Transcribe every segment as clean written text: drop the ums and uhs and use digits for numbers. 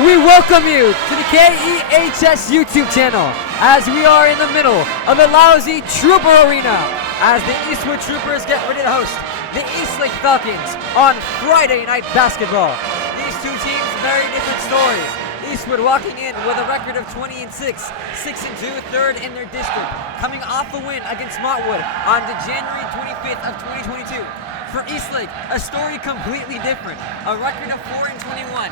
We welcome you to the KEHS YouTube channel as we are in the middle of a lousy Trooper Arena as the Eastwood Troopers get ready to host the Eastlake Falcons on Friday night basketball. These two teams, very different story. Eastwood walking in with a record of 20-6, 6-2, third in their district, coming off a win against Montwood on January 25th of 2022. For Eastlake, a story completely different. A record of 4-21,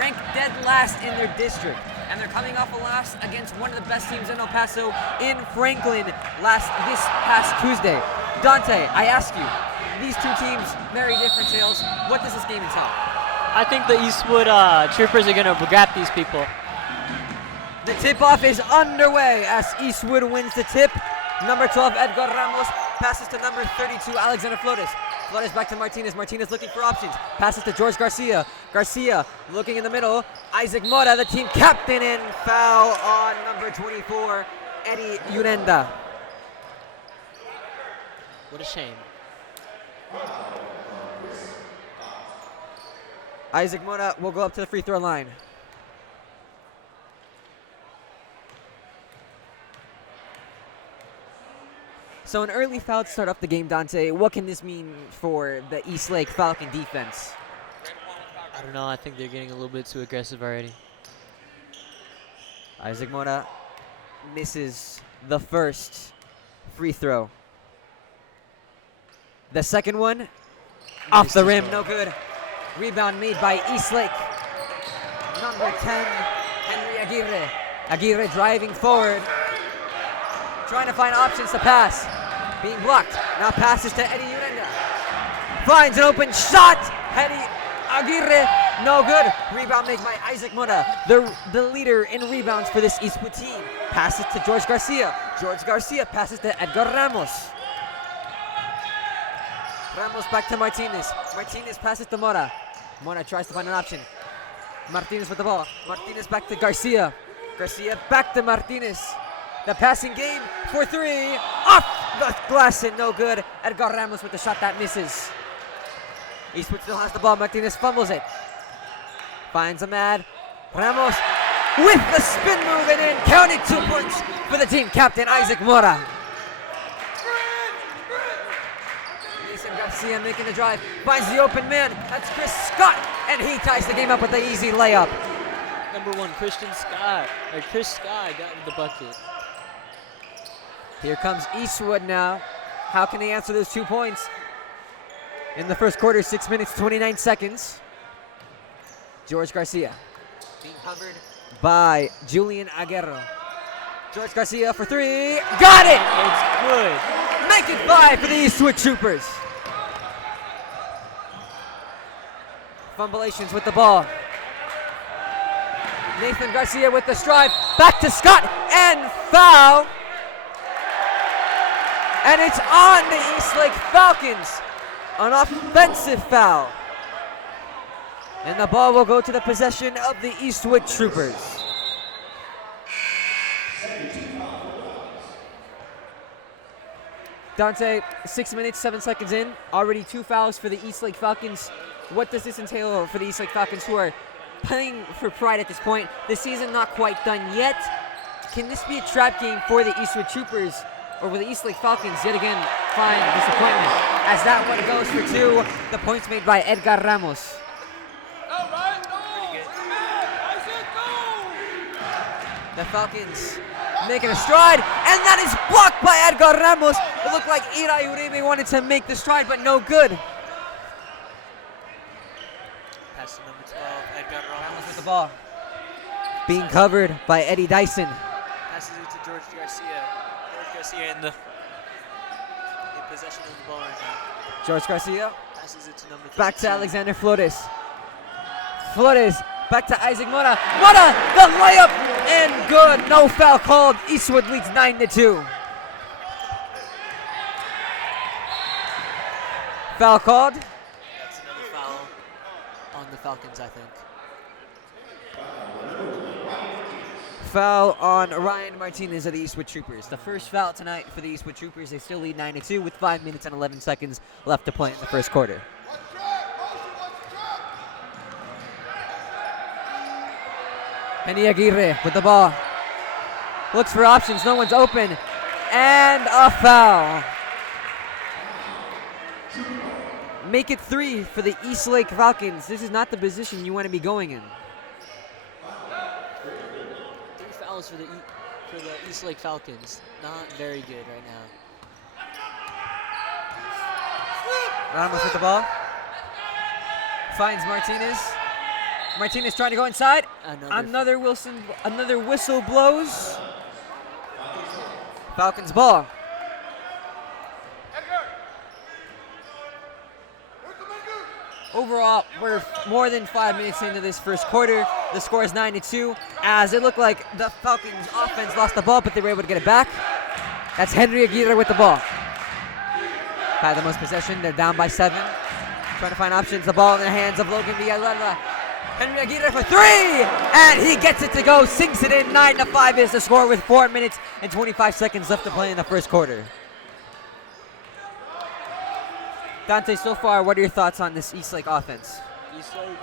ranked dead last in their district, and they're coming off a loss against one of the best teams in El Paso in Franklin this past Tuesday. Dante, I ask you, these two teams, very different tales. What does this game entail? I think the Eastwood Troopers are going to grab these people. The tip-off is underway as Eastwood wins the tip. Number 12, Edgar Ramos, passes to number 32, Alexander Flores. Flores back to Martinez. Martinez looking for options. Passes to George Garcia. Garcia looking in the middle. Isaac Mora, the team captain, and foul on number 24, Eddie Urenda. What a shame. Isaac Mora will go up to the free throw line. So an early foul to start off the game, Dante. What can this mean for the Eastlake Falcon defense? I don't know. I think they're getting a little bit too aggressive already. Isaac Mora misses the first free throw. The second one, off the rim, no good. Rebound made by Eastlake. Number 10, Henry Aguirre. Aguirre driving forward, trying to find options to pass. Being blocked. Now passes to Eddie Urenda. Finds an open shot. Eddie Aguirre, no good. Rebound made by Isaac Mora, the leader in rebounds for this Eastwood team. Passes to George Garcia. George Garcia passes to Edgar Ramos. Ramos back to Martinez. Martinez passes to Mora. Mora tries to find an option. Martinez with the ball. Martinez back to Garcia. Garcia back to Martinez. The passing game for three. Off the glass and no good. Edgar Ramos with the shot that misses. Eastwood still has the ball. Martinez fumbles it. Finds a man. Ramos with the spin move and in. Counting 2 points for the team captain, Isaac Mora. Garcia making the drive. Finds the open man. That's Chris Scott. And he ties the game up with the easy layup. Number 1, Chris Scott got in the bucket. Here comes Eastwood now. How can they answer those 2 points? In the first quarter, 6 minutes, 29 seconds. George Garcia being covered by Julian Aguero. George Garcia for three. Got it! It's good. Make it 5 for the Eastwood Troopers. Fumblations with the ball. Nathan Garcia with the stride. Back to Scott and foul. And it's on the Eastlake Falcons. An offensive foul. And the ball will go to the possession of the Eastwood Troopers. Dante, 6 minutes, 7 seconds in. Already 2 fouls for the Eastlake Falcons. What does this entail for the Eastlake Falcons, who are playing for pride at this point? The season not quite done yet. Can this be a trap game for the Eastwood Troopers? Or will the Eastlake Falcons yet again find disappointment? As that one goes for 2. The points made by Edgar Ramos. The Falcons making a stride, and that is blocked by Edgar Ramos. It looked like Ira Uribe wanted to make the stride, but no good. Pass to number 12, Edgar Ramos with the ball. Being covered by Eddie Dyson. Passes it to George Garcia. George Garcia in possession of the ball right now. George Garcia passes it to number 32. Back to Alexander Flores. Flores back to Isaac Mora. Mora, the layup, and good. No foul called. Eastwood leads 9-2. Foul called. That's another foul on the Falcons, I think. Foul on Ryan Martinez of the Eastwood Troopers. The first foul tonight for the Eastwood Troopers. They still lead 9-2 with 5 minutes and 11 seconds left to play in the first quarter. Penny Aguirre with the ball. Looks for options. No one's open. And a foul. Make it 3 for the Eastlake Falcons. This is not the position you want to be going in. 3 fouls for the Eastlake Falcons. Not very good right now. Ramos with the ball. Finds Martinez. Martinez trying to go inside. Another whistle blows. Falcons ball. Overall, we're more than 5 minutes into this first quarter. The score is 9-2, as it looked like the Falcons offense lost the ball, but they were able to get it back. That's Henry Aguirre with the ball. By the most possession, they're down by 7. Trying to find options. The ball in the hands of Logan Villalba. Henry Aguirre for 3, and he gets it to go. Sinks it in. 9-5 is the score with 4 minutes and 25 seconds left to play in the first quarter. Dante, so far, what are your thoughts on this Eastlake offense? Eastlake,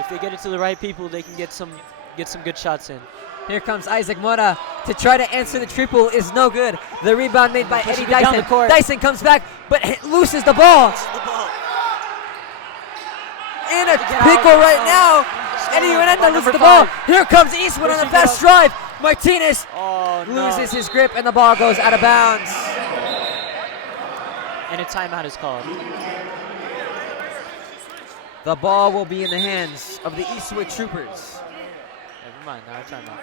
if they get it to the right people, they can get some good shots in. Here comes Isaac Mora to try to answer the triple. Is no good. The rebound made by Eddie Dyson. Dyson comes back, but loses the ball. In a pickle right now. Eddie Urenda loses the ball. Here comes Eastwood on the fast drive. Martinez loses his grip, and the ball goes out of bounds. And a timeout is called. The ball will be in the hands of the Eastwood Troopers. Never mind, now a timeout.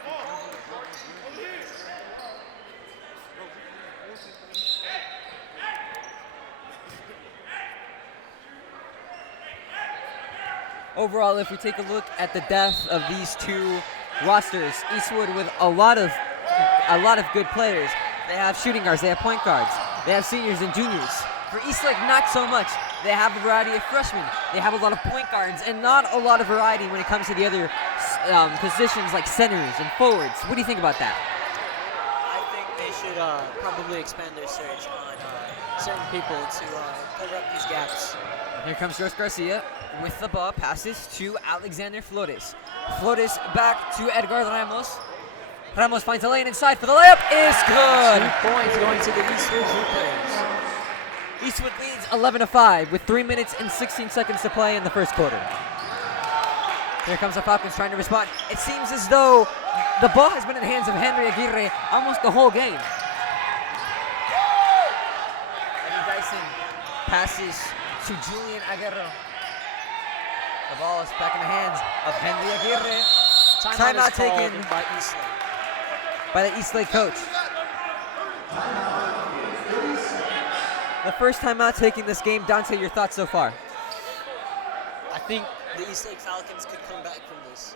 Overall, if we take a look at the depth of these two rosters, Eastwood with a lot of good players. They have shooting guards, they have point guards, they have seniors and juniors. For Eastlake, not so much. They have a variety of freshmen. They have a lot of point guards and not a lot of variety when it comes to the other positions like centers and forwards. What do you think about that? I think they should probably expand their search on certain people to cover up these gaps. Here comes George Garcia with the ball, passes to Alexander Flores. Flores back to Edgar Ramos. Ramos finds a lane inside for the layup. Is good. 2 points going to the Eastwood Troopers. Eastwood leads 11-5 with 3 minutes and 16 seconds to play in the first quarter. Here comes the Falcons trying to respond. It seems as though the ball has been in the hands of Henry Aguirre almost the whole game. Eddie Dyson passes to Julian Aguero. The ball is back in the hands of Henry Aguirre. Timeout taken by Eastlake. By the Eastlake coach. The first timeout taking this game. Dante, your thoughts so far? I think the Eastlake Falcons could come back from this.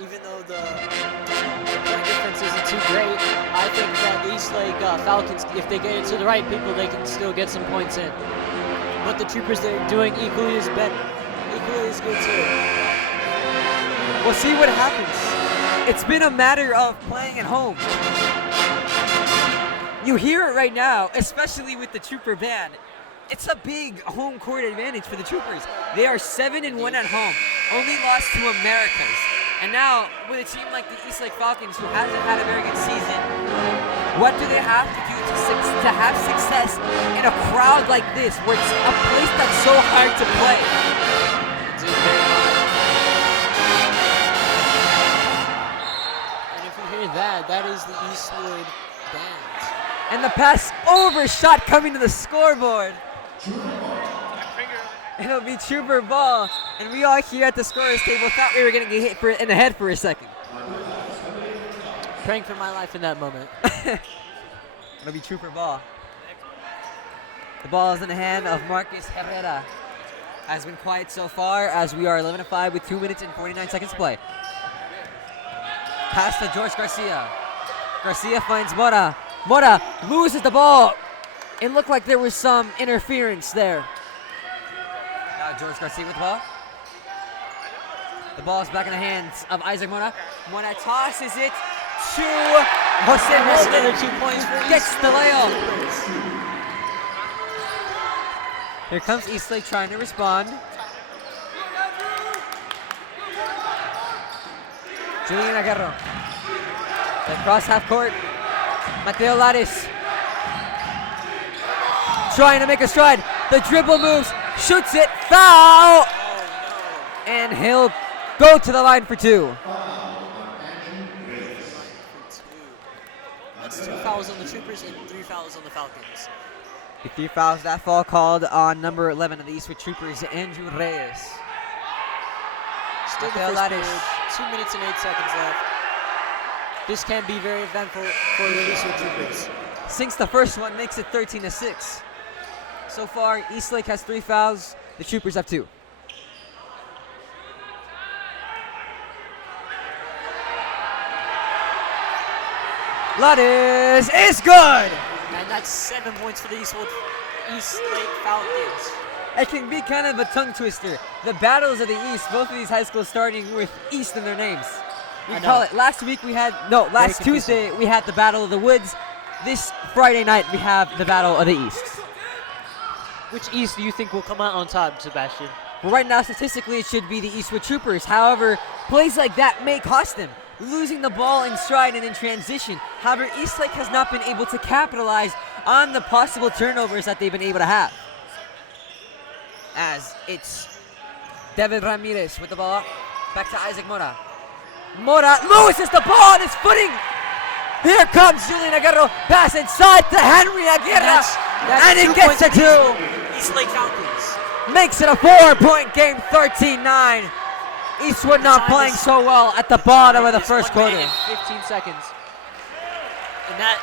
Even though the point difference isn't too great, I think that the Eastlake Falcons, if they get it to the right people, they can still get some points in. But the Troopers, they're doing equally as good too. We'll see what happens. It's been a matter of playing at home. You hear it right now, especially with the Trooper band. It's a big home court advantage for the Troopers. They are 7-1 at home, only lost to Americas. And now, with a team like the Eastlake Falcons, who hasn't had a very good season, what do they have to do to have success in a crowd like this, where it's a place that's so hard to play? And if you hear that, that is the Eastwood band. And the pass over shot coming to the scoreboard. It'll be Trooper ball. And we all here at the scorer's table thought we were going to get hit in the head for a second. Praying for my life in that moment. It'll be Trooper ball. The ball is in the hand of Marcus Herrera. Has been quiet so far as we are 11-5 with 2 minutes and 49 seconds to play. Pass to George Garcia. Garcia finds Mora. Mora loses the ball. It looked like there was some interference there. Now George Garcia with the ball. The ball is back in the hands of Isaac Mora. Mora tosses it to Jose Molden. 2 points for gets the layup. Here comes Eastlake trying to respond. Julian Aguero. Across half court. Mateo Lares. Trying to make a stride. The dribble moves. Shoots it. Foul! And he'll go to the line for 2. That's 2 fouls on the Troopers and 3 fouls on the Falcons. The 3 fouls, that foul called on number 11 of the Eastwood Troopers, Andrew Reyes. Still the first period, 2 minutes and 8 seconds left. This can be very eventful for the Eastwood Troopers. Sinks the first one, makes it 13-6. So far, Eastlake has 3 fouls, the Troopers have 2. Lattes is good! And that's 7 points for the Eastlake Falcons. It can be kind of a tongue twister. The battles of the East, both of these high schools starting with East in their names. We call it, last Tuesday we had the Battle of the Woods. This Friday night we have the Battle of the East. Which East do you think will come out on top, Sebastian? Well, right now, statistically, it should be the Eastwood Troopers. However, plays like that may cost them. Losing the ball in stride and in transition. However, Eastlake has not been able to capitalize on the possible turnovers that they've been able to have. As it's Devin Ramirez with the ball. Back to Isaac Mora. Mora loses the ball on his footing. Here comes Julian Aguero. Pass inside to Henry Aguirre. And it gets a 2. Eastlake Falcons. Makes it a 4-point game, 13-9. Eastwood not playing so well at the bottom of the first quarter. 15 seconds. And that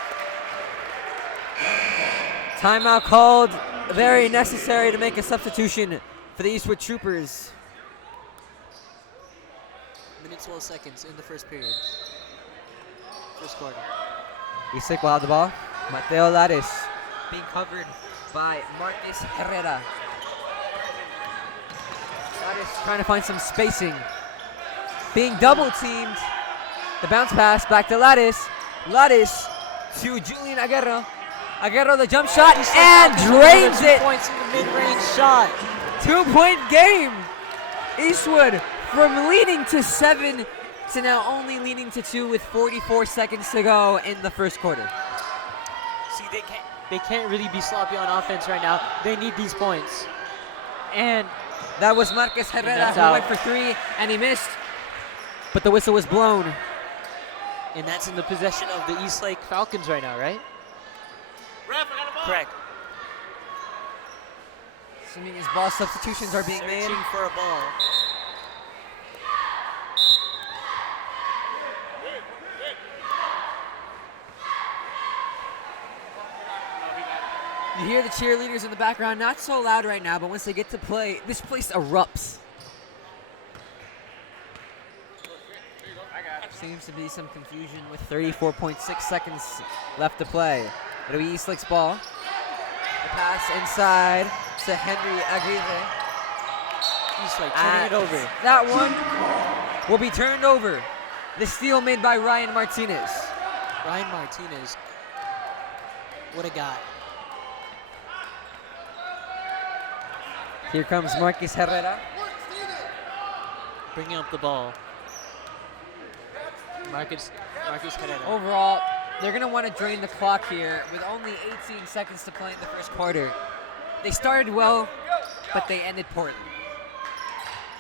timeout called. Very necessary to make a substitution for the Eastwood Troopers. Minute 12 seconds in the first period. First quarter. Eastlake will have the ball. Mateo Lares being covered by Marcus Herrera. Lares trying to find some spacing. Being double teamed. The bounce pass back to Lares. Lares to Julian Aguirre. Aguirre the jump shot and drains it. 2 points in the mid-range shot. 2-point game. Eastwood from leading to 7 to now only leading to 2 with 44 seconds to go in the first quarter. See, they can't really be sloppy on offense right now. They need these points. And that was Marcus Herrera who went for 3 and he missed. But the whistle was blown. And that's in the possession of the Eastlake Falcons right now, right? Ref, I got a ball. Correct. Assuming his ball substitutions are being made. Searching for a ball. You hear the cheerleaders in the background, not so loud right now, but once they get to play, this place erupts. Seems to be some confusion with 34.6 seconds left to play. It'll be Eastlake's ball. The pass inside to Henry Aguirre. Eastlake turning it over. That one will be turned over. The steal made by Ryan Martinez. Ryan Martinez. What a guy. Here comes Marcus Herrera. Bringing up the ball. Marcus Herrera. Overall, they're going to want to drain the clock here with only 18 seconds to play in the first quarter. They started well, but they ended poorly.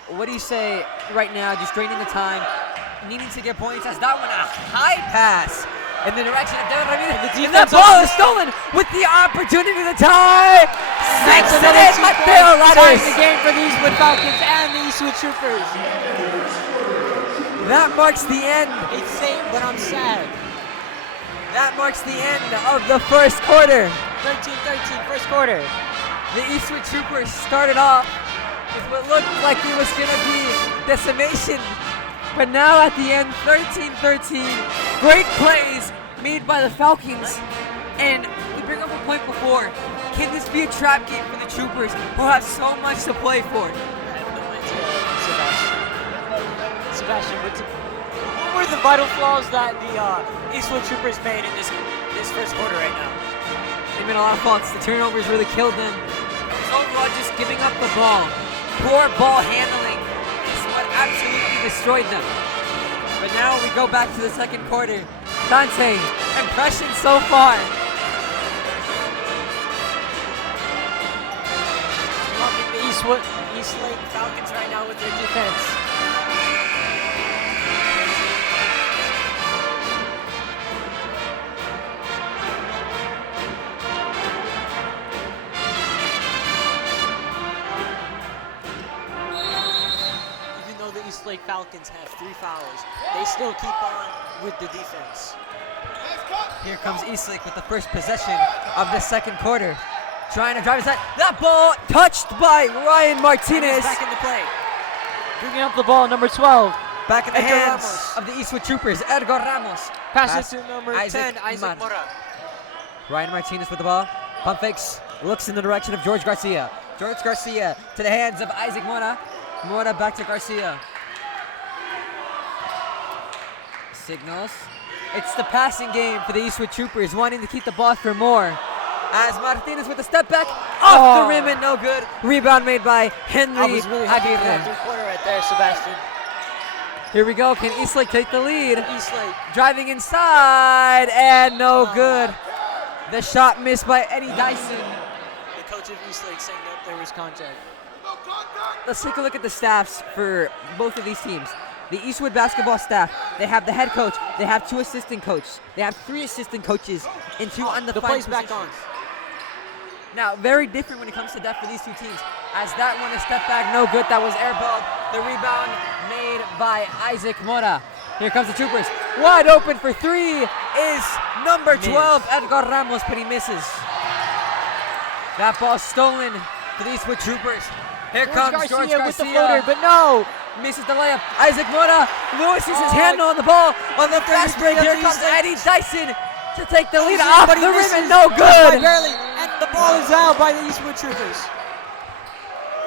What do you say right now, just draining the time, needing to get points, as that one a high pass in the direction of Devin Ramirez. And that ball is stolen with the opportunity to tie. Makes it in, Mateo Lares. The game for the Eastwood Falcons and the Eastwood Troopers. That marks the end. It's same, but I'm sad. That marks the end of the first quarter. 13-13, first quarter. The Eastwood Troopers started off with what looked like it was going to be decimation. But now at the end, 13-13. Great plays made by the Falcons. And we bring up a point before. Can this be a trap game for the Troopers who have so much to play for? I have no idea, Sebastian, what were the vital flaws that the Eastwood Troopers made in this first quarter right now? They made a lot of faults. The turnovers really killed them. It was overall just giving up the ball. Poor ball handling is what absolutely destroyed them. But now we go back to the second quarter. Dante, impressions so far. Loving the Eastlake Falcons right now with their defense. Even though the Eastlake Falcons have 3 fouls, they still keep on with the defense. Here comes Eastlake with the first possession of the second quarter. Trying to drive his head. That ball touched by Ryan Martinez. Back into play. Bringing up the ball, number 12. Back in the Edgar hands Ramos. of the Eastwood Troopers. Edgar Ramos. Pass it to number Isaac 10, Isaac Mora. Mora. Ryan Martinez with the ball. Pump fakes. Looks in the direction of George Garcia. George Garcia to the hands of Isaac Mora. Mora back to Garcia. Signals. It's the passing game for the Eastwood Troopers, wanting to keep the ball for more. As Martinez with a step back, off the rim and no good. Rebound made by I Henry was really happy with that Aguirre. 3-quarter right there, Sebastian. Here we go. Can Eastlake take the lead? Eastlake. Driving inside and no good. The shot missed by Eddie Dyson. The coach of Eastlake saying that there was contact. Let's take a look at the staffs for both of these teams. The Eastwood basketball staff, they have the head coach, they have 2 assistant coaches, they have 3 assistant coaches, and 2 undefined The play's back on. positions. Now, very different when it comes to depth for these 2 teams. As that one, a step back, no good. That was airballed. The rebound made by Isaac Mora. Here comes the Troopers. Wide open for 3 is number 12, Edgar Ramos, but he misses. That ball stolen for the Eastwood Troopers. Here comes George Garcia with the floater, but no. Misses the layup. Isaac Mora loses his handle on the ball on the fast break. Here comes Eddie Dyson to take the lead off the rim and no good. Barely, and the ball is out by the Eastwood Troopers.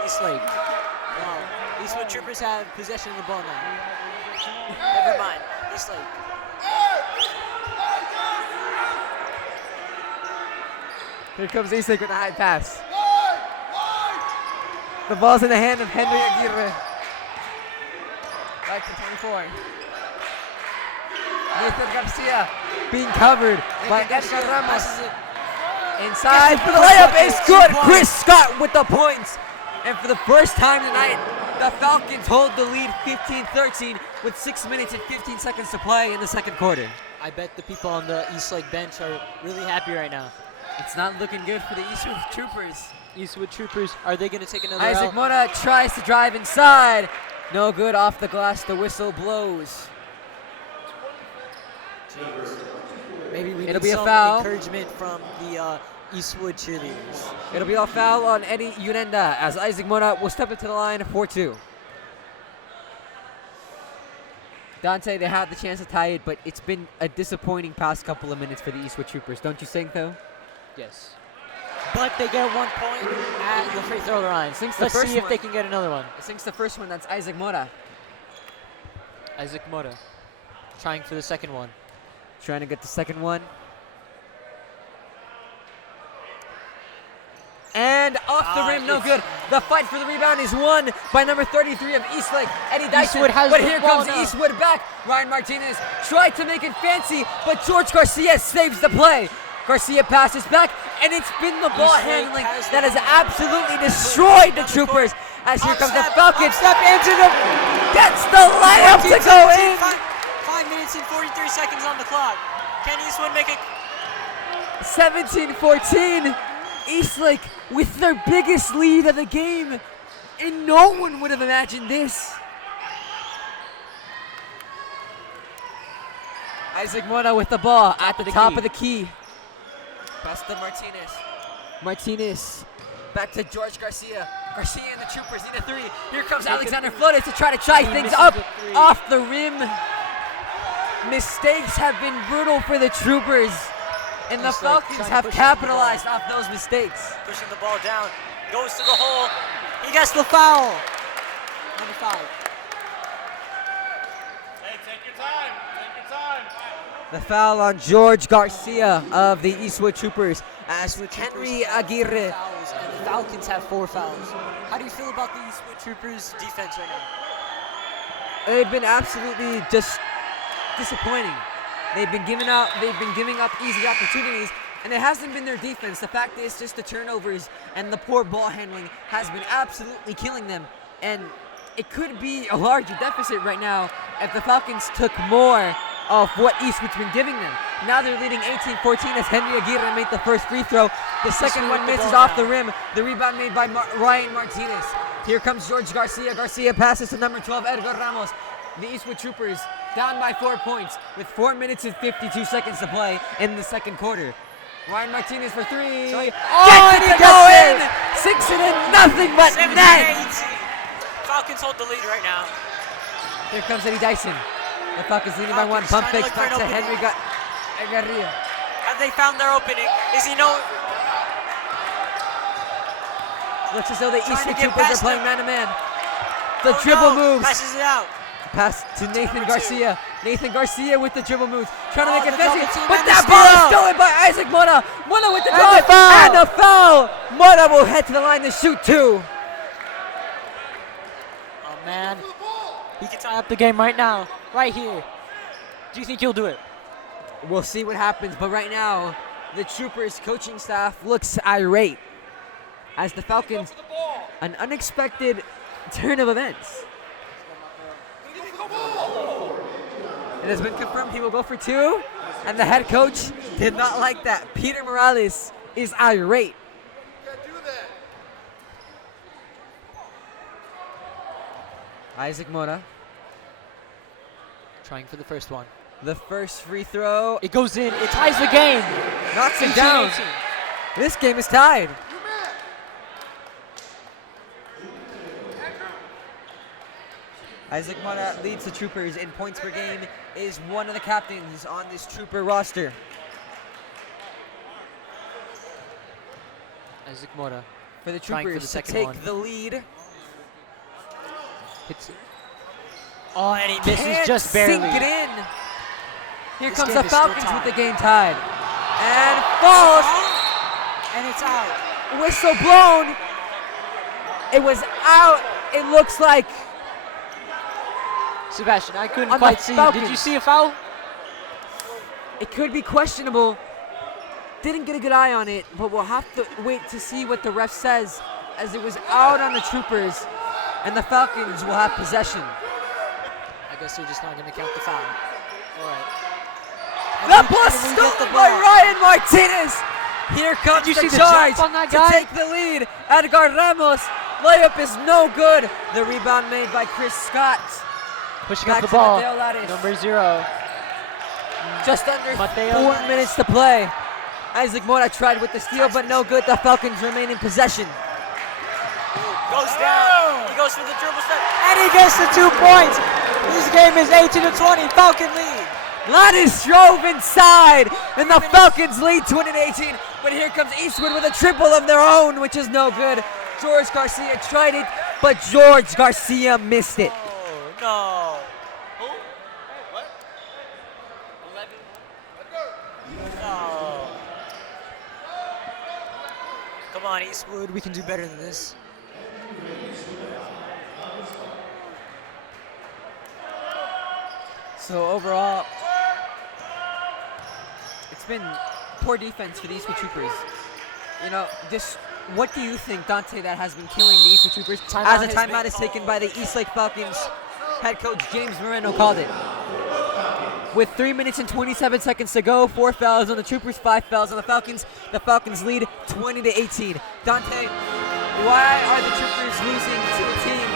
Eastlake. Wow. Eastwood Troopers have possession of the ball now. Never mind. Eastlake. Here comes Eastlake with a high pass. The ball's in the hand of Henry Aguirre. Back to 24. Nathan Garcia being covered by Edgar Ramos. Inside for the layup is good. Chris Scott with the points. And for the first time tonight, the Falcons hold the lead 15-13 with 6 minutes and 15 seconds to play in the second quarter. I bet the people on the Eastlake bench are really happy right now. It's not looking good for the Eastwood Troopers. Eastwood Troopers, are they going to take another Isaac out? Mora tries to drive inside. No good off the glass. The whistle blows. Maybe we It'll need be a some foul. encouragement from the Eastwood cheerleaders. It'll be a foul on Eddie Urenda as Isaac Mora will step into the line for 2. Dante, they had the chance to tie it, but it's been a disappointing past couple of minutes for the Eastwood Troopers. Don't you think, though? Yes. But they get 1 point at the free throw line. Since the Let's first see if one- they can get another one. I think the first one, that's Isaac Mora. Isaac Mora trying for the second one. Trying to get the second one. And off the rim, no good. The fight for the rebound is won by number 33 of Eastlake, Eddie Dyson. Eastwood has but the here ball comes now. Eastwood back. Ryan Martinez tried to make it fancy, but George Garcia saves the play. Garcia passes back, and it's been the ball Eastlake handling has the that has ball. absolutely destroyed the Troopers. As here comes the Falcons. Step into the Gets the layup to go in. 5 minutes and 43 seconds on the clock. Can Eastwood make it? 17-14. Eastlake with their biggest lead of the game, and no one would have imagined this. Isaac Mora with the ball at the top of the key. Pass to Martinez. Martinez back to George Garcia. Garcia and the Troopers need a 3. Here comes Alexander Flores to try things misses up the 3. off the rim. Mistakes have been brutal for the Troopers. And the Eastlake Falcons trying to have push it on the capitalized off those mistakes. Pushing the ball down. Goes to the hole. He gets the foul. Number 5. Hey, take your time. Take your time. The foul on George Garcia of the Eastwood Troopers as Eastwood Henry Troopers have Aguirre. 4 fouls, and the Falcons have 4 fouls. How do you feel about the Eastwood Troopers defense right now? They've been absolutely just disappointing. They've been giving up easy opportunities, and it hasn't been their defense. The fact is just the turnovers and the poor ball handling has been absolutely killing them. And it could be a larger deficit right now if the Falcons took more of what Eastwood's been giving them. Now they're leading 18-14 as Henry Aguirre made the first free throw. The second one misses off the rim. The rebound made by Ryan Martinez. Here comes George Garcia. Garcia passes to number 12, Edgar Ramos. The Eastwood Troopers down by 4 points with 4 minutes and 52 seconds to play in the second quarter. Ryan Martinez for three. Oh, and he goes in! 6-0 but net! 17-18. Falcons hold the lead right now. Here comes Eddie Dyson. The Falcons leading by one. Falcons Pump trying to fakes look for back to an Henry Garcia. Have they found their opening? Is he no? Looks as though the Trying Eastwood to get Troopers are past playing him. man-to-man. The Oh, dribble no. moves. Passes it out. Pass to Nathan Number Garcia. Nathan Garcia with the dribble moves. Trying to Oh, make it the double messy. team But and the that ball is steal. stolen by Isaac Mora. Mora with the And drive. the foul. And the foul. Mora will head to the line to shoot two. Oh man, he can tie up the game right now, right here. Do you think he'll do it? We'll see what happens, but right now, the Troopers coaching staff looks irate as the Falcons, an unexpected turn of events. It has been confirmed he will go for two, and the head coach did not like that. Peter Morales is irate. Isaac Mora, Trying for the first one. the first free throw, It goes in. It ties the game. knocks him down. 18-18. This game is tied. Isaac Mora leads the Troopers in points per game, is one of the captains on this Trooper roster. Isaac Mora For the Trying for Troopers the to second take one. the lead. hits it. Oh, and he misses Can't just barely. sink it in. Here This comes game the is still Falcons with tied. the game tied. And falls. And it's out. Whistle blown. It was out. It looks like Sebastian, I couldn't On the quite see. Did Falcons. you see a foul? it could be questionable. Didn't get a good eye on it, but we'll have to wait to see what the ref says, as it was out on the Troopers, and the Falcons will have possession. I guess they're just not going to count the foul. All right. The ball stolen by Ryan Martinez. Here comes you the see the charge jump on that to guy? take the lead. Edgar Ramos layup is no good. The rebound made by Chris Scott. Pushing Back up to the ball. Mateo Lares. Number 0. Just under Mateo 4 Lares. minutes to play. Isaac Mora tried with the steal, but no good. The Falcons remain in possession. Goes down. He goes for the dribble step. And he gets the 2 points. This game is 18-20. Falcon lead. Lares drove inside, and the Falcons lead 20-18. But here comes Eastwood with a triple of their own, which is no good. George Garcia tried it, but George Garcia missed it. Oh, no. What? 11? No. Come on, Eastwood. We can do better than this. So overall, it's been poor defense for the Eastwood Troopers. You know, what do you think, Dante, that has been killing the Eastwood Troopers? Timeout As a has timeout been is taken by the Eastlake Falcons. Head coach James Moreno called it. With 3 minutes and 27 seconds to go, 4 fouls on the Troopers, 5 fouls on the Falcons. The Falcons lead 20-18. Dante, why are the Troopers losing to a team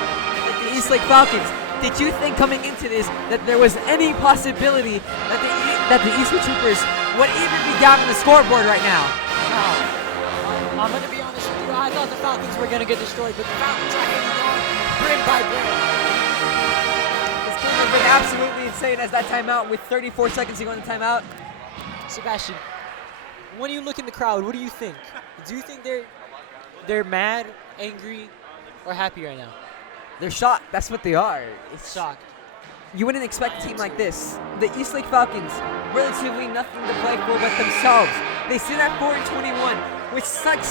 like the Eastlake Falcons? Did you think coming into this that there was any possibility that the Eastwood Troopers would even be down on the scoreboard right now? No. I'm going to be honest with you. I thought the Falcons were going to get destroyed, but the Falcons are hanging on brick by brick. This game has been absolutely insane as that timeout with 34 seconds to go in the timeout. Sebastian, when you look in the crowd, what do you think? Do you think they're mad, angry, or happy right now? They're shocked. That's what they are. It's Shocked. You wouldn't expect a team like this. The Eastlake Falcons, relatively nothing to play for but themselves. They sit at 4-21 with such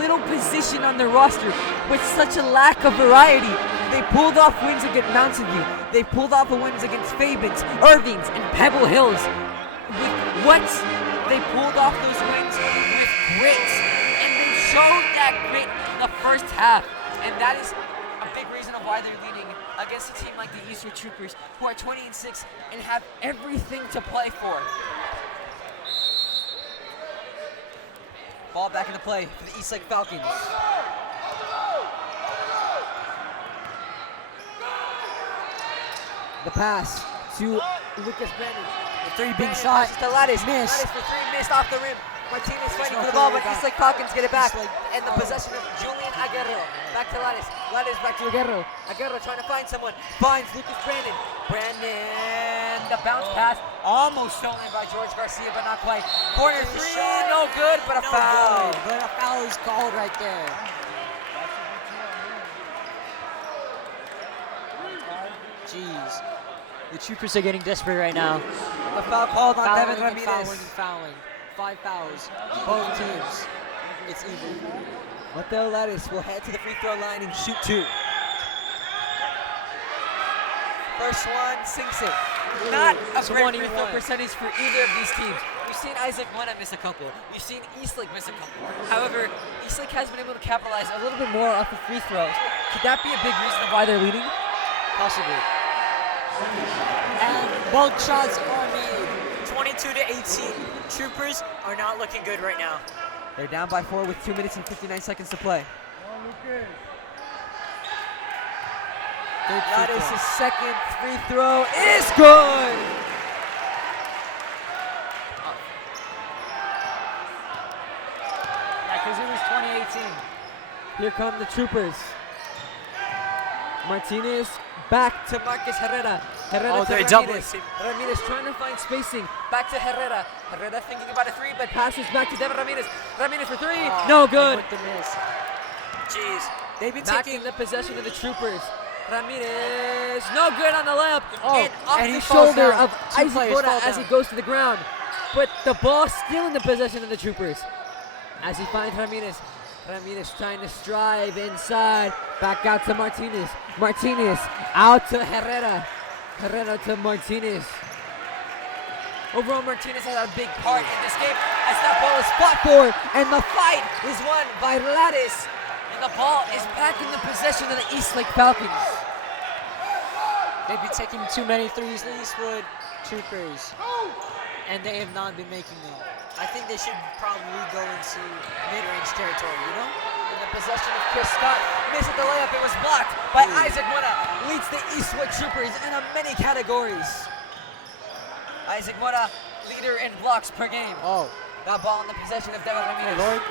little position on their roster, with such a lack of variety. They pulled off wins against Mountain View. They pulled off wins against Fabens, Irvings, and Pebble Hills. With what? They pulled off those wins with grit. And they showed that grit in the first half. And that is a big reason of why they're leading against a team like the Eastwood Troopers, who are 20-6 and have everything to play for. Ball back into play for the Eastlake Falcons. The pass to Lucas Brennan. The three being shot. To Lattice. Missed. Lattice for three, missed off the rim. Martinez fighting for the ball, but Eastlake Falcons get it back. And the possession of Julian Aguero. Back to Lattice. Lattice back to Aguero. Aguero trying to find someone. Finds Lucas Brandon. Brandon, the bounce pass. Almost stolen by George Garcia, but not quite. Corner three, no good, but a foul. But a foul is called right there. Jeez. The Troopers are getting desperate right now. The foul called on Devin Fouling and Ramirez. fouling and fouling. 5 fouls. Both teams. It's even. Mateo Lattice will head to the free throw line and shoot 2. First one sinks it. Not a great free throw percentage for either of these teams. We've seen Isaac Mona miss a couple. We've seen Eastlake miss a couple. However, Eastlake has been able to capitalize a little bit more off of free throws. Could that be a big reason of why they're leading? Possibly. And both shots are made. 22-18. Troopers are not looking good right now. They're down by 4 with 2 minutes and 59 seconds to play. Lattice's second free throw is good! Yeah, because it was 2018. Here come the Troopers. Martinez back to Marcus Herrera. Herrera to they're Ramirez. doubling him. Ramirez trying to find spacing. Back to Herrera. Herrera thinking about a 3, but passes back to Devin Ramirez. Ramirez for 3. No good. With the miss. Jeez. They've been Back taking in the possession of the Troopers. Ramirez, no good on the layup. Oh, and off and the he falls shoulder down. of Two Isaac players Boda fall as he down. goes to the ground. But the ball still in the possession of the Troopers. As he finds Ramirez. Ramirez trying to strive inside. Back out to Martinez. Martinez out to Herrera. Herrera to Martinez. Overall, Martinez has a big part in this game as that ball is fought for, and the fight is won by Lattice. And the ball is back in the possession of the Eastlake Falcons. They've been taking too many threes, the Eastwood Troopers. And they have not been making them. I think they should probably go into mid-range territory, you know? In the possession of Chris Scott, missed the layup, it was blocked by Isaac Mona. Leads the Eastwood Troopers in many categories. Isaac Mona, leader in blocks per game. Oh. That ball in the possession of Devin Ramirez. Lord.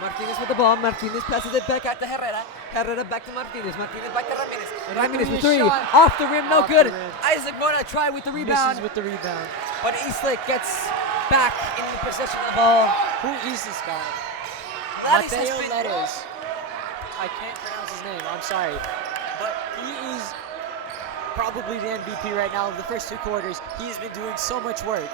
Martinez with the ball. Martinez passes it back out to Herrera. Herrera back to Martinez. Martinez back to Ramirez. Ramirez with 3. Shot. Off the rim, no Off the good. rim. Isaac Mona try with the rebound. Misses with the rebound. But Eastlake gets back in the possession of the ball. Who is this guy? Lattice has Mateo been- Lattice. I can't pronounce his name, I'm sorry. But he is probably the MVP right now. The first 2 quarters, he has been doing so much work.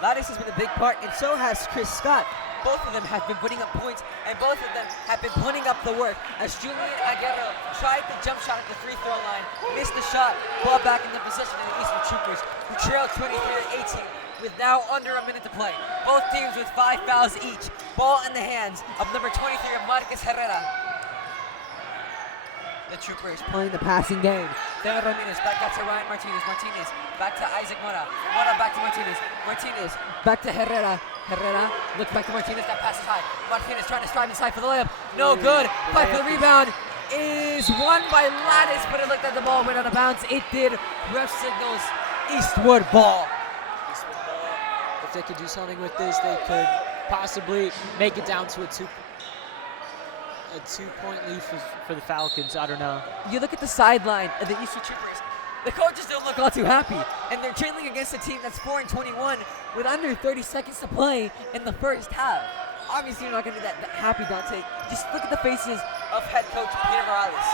Lattice has been a big part, and so has Chris Scott. Both of them have been putting up points, and both of them have been putting up the work. As Julian Aguero tried the jump shot at the free throw line, missed the shot, ball back in the possession of the Eastwood Troopers, who trail 23-18 with now under a minute to play. Both teams with 5 fouls each. Ball in the hands of number 23, Marcus Herrera. The Troopers playing the passing game. Devin Ramirez back out to Ryan Martinez. Martinez back to Isaac Mona. Mona back to Martinez. Martinez back to Herrera. Herrera looks back to Martinez. That pass is high. Martinez trying to strive inside for the layup. No good. Fight for the rebound is won by Lattice, but it looked like the ball went out of bounds. It did. Ref signals Eastwood ball. Eastwood ball. If they could do something with this, they could possibly make it down to a 2-point lead for the Falcons. I don't know. You look at the sideline of the Eastwood Troopers. The coaches don't look all too happy, and they're trailing against a team that's 4-21 with under 30 seconds to play in the first half. Obviously, you're not going to be that happy, Dante. Just look at the faces of head coach Peter Morales.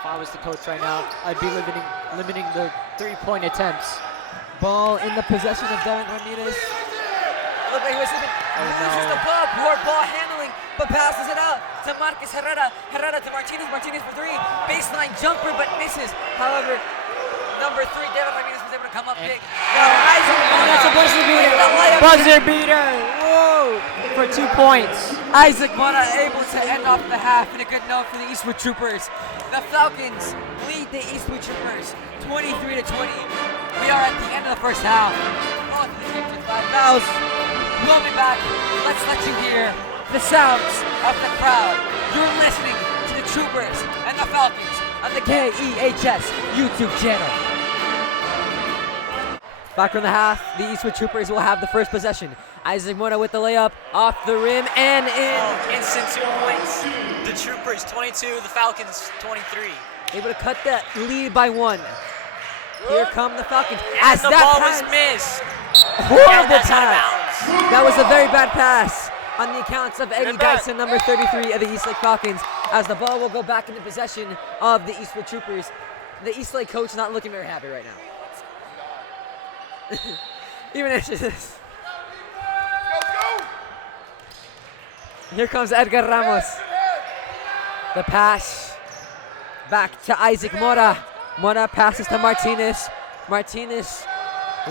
If I was the coach right now, I'd be limiting the 3-point attempts. Ball in the possession of Devin Ramirez. Looked like he was slipping. Loses the ball. Poor ball handling, but passes it out to Marcus Herrera. Herrera to Martinez. Martinez for three. Baseline jumper, but misses. However, number 3, David Ramirez was able to come up big. That's a buzzer beater. Buzzer beater. Whoa. For 2 points. Isaac Mora able to end off the half in a good note for the Eastwood Troopers. The Falcons lead the Eastwood Troopers 23-20. We are at the end of the first half. On to the championship 5,000. We'll be back. Let's let you hear the sounds of the crowd. You're listening to the Troopers and the Falcons on the KEHS YouTube channel. Back from the half, the Eastwood Troopers will have the first possession. Isaac Mora with the layup off the rim and in. Instant 2 points. The Troopers 22, the Falcons 23. Able to cut that lead by 1. Here come the Falcons. As the ball pass, was missed. horrible That's out of pass. bounds. That was a very bad pass on the accounts of Eddie Dyson, number 33 of the Eastlake Falcons, as the ball will go back into possession of the Eastwood Troopers. The Eastlake coach not looking very happy right now. Even if it's this. Here comes Edgar Ramos. The pass back to Isaac Mora. Mora passes to Martinez. Martinez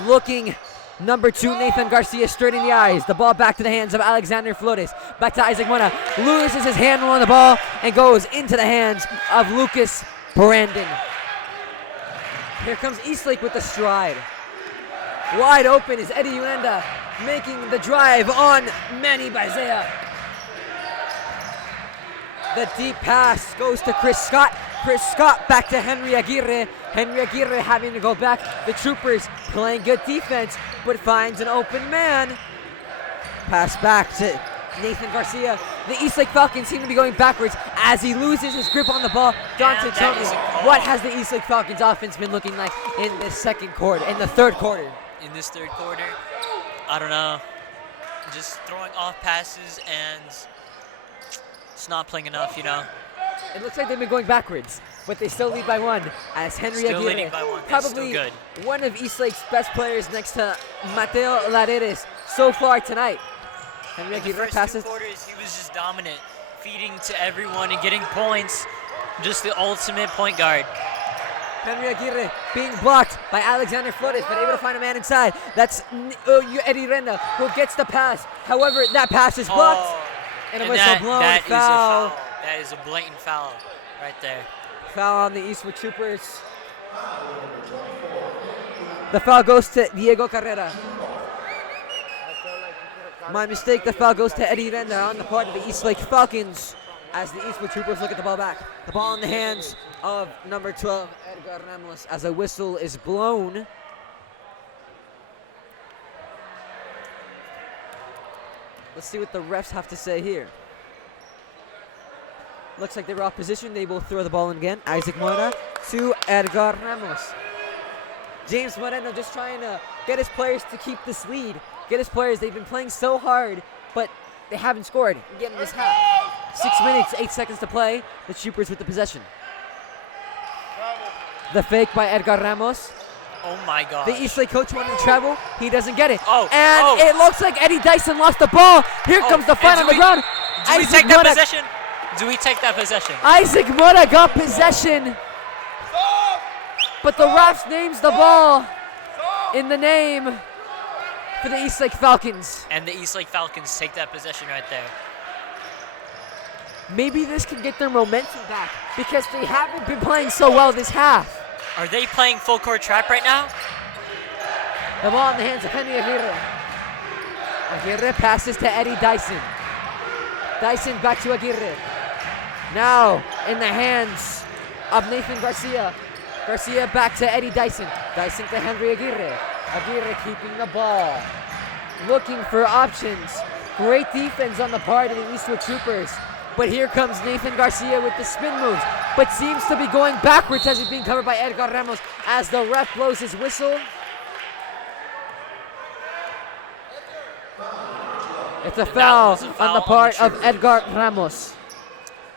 looking. Number 2, Nathan Garcia straight in the eyes. The ball back to the hands of Alexander Flores. Back to Isaac Mora. Loses his handle on the ball and goes into the hands of Lucas Brandon. Here comes Eastlake with the stride. Wide open is Eddie Urenda making the drive on Manny Baizea. The deep pass goes to Chris Scott. Chris Scott back to Henry Aguirre. Henry Aguirre having to go back. The Troopers playing good defense, but finds an open man. Pass back to Nathan Garcia. The Eastlake Falcons seem to be going backwards as he loses his grip on the ball. Dante, tell me, what has the Eastlake Falcons offense been looking like in the third quarter? In this third quarter, I don't know. Just throwing off passes and it's not playing enough, you know. It looks like they've been going backwards, but they still lead by 1 as Henry Still Aguirre, leading by 1. That's still probably good. one of Eastlake's best players next to Mateo Laredes so far tonight. Henry In the Aguirre first passes. 2 quarters, he was just dominant, feeding to everyone and getting points. Just the ultimate point guard. Henry Aguirre being blocked by Alexander Flores, but able to find a man inside. That's Eddie Renda who gets the pass. However, that pass is blocked. And a whistle blown. That is a foul. foul. That is a blatant foul right there. Foul on the Eastwood Troopers. The foul goes to Diego Carrera. My mistake, the foul goes to Eddie Renda on the part of the Eastlake Falcons as the Eastwood Troopers look at the ball back. The ball in the hands of number 12, Edgar Ramos, as a whistle is blown. Let's see what the refs have to say here. Looks like they were off position. They will throw the ball in again. Isaac Mora to Edgar Ramos. James Moreno just trying to get his players to keep this lead. Get his players. They've been playing so hard, but they haven't scored yet in this half. 6 minutes, 8 seconds to play. The Troopers with the possession. The fake by Edgar Ramos. Oh my God. The Eastlake coach wanted to travel. He doesn't get it. And it looks like Eddie Dyson lost the ball. Here comes the fight on the ground. Do we take that possession? Do we take that possession? Isaac Mora got possession. But the refs names the ball in the name for the Eastlake Falcons. And the Eastlake Falcons take that possession right there. Maybe this can get their momentum back because they haven't been playing so well this half. Are they playing full court trap right now? The ball in the hands of Henry Aguirre. Aguirre passes to Eddie Dyson. Dyson back to Aguirre. Now in the hands of Nathan Garcia. Garcia back to Eddie Dyson. Dyson to Henry Aguirre. Aguirre keeping the ball. Looking for options. Great defense on the part of the Eastwood Troopers. But here comes Nathan Garcia with the spin moves, but seems to be going backwards as he's being covered by Edgar Ramos as the ref blows his whistle. It's a foul on the part of Edgar Ramos.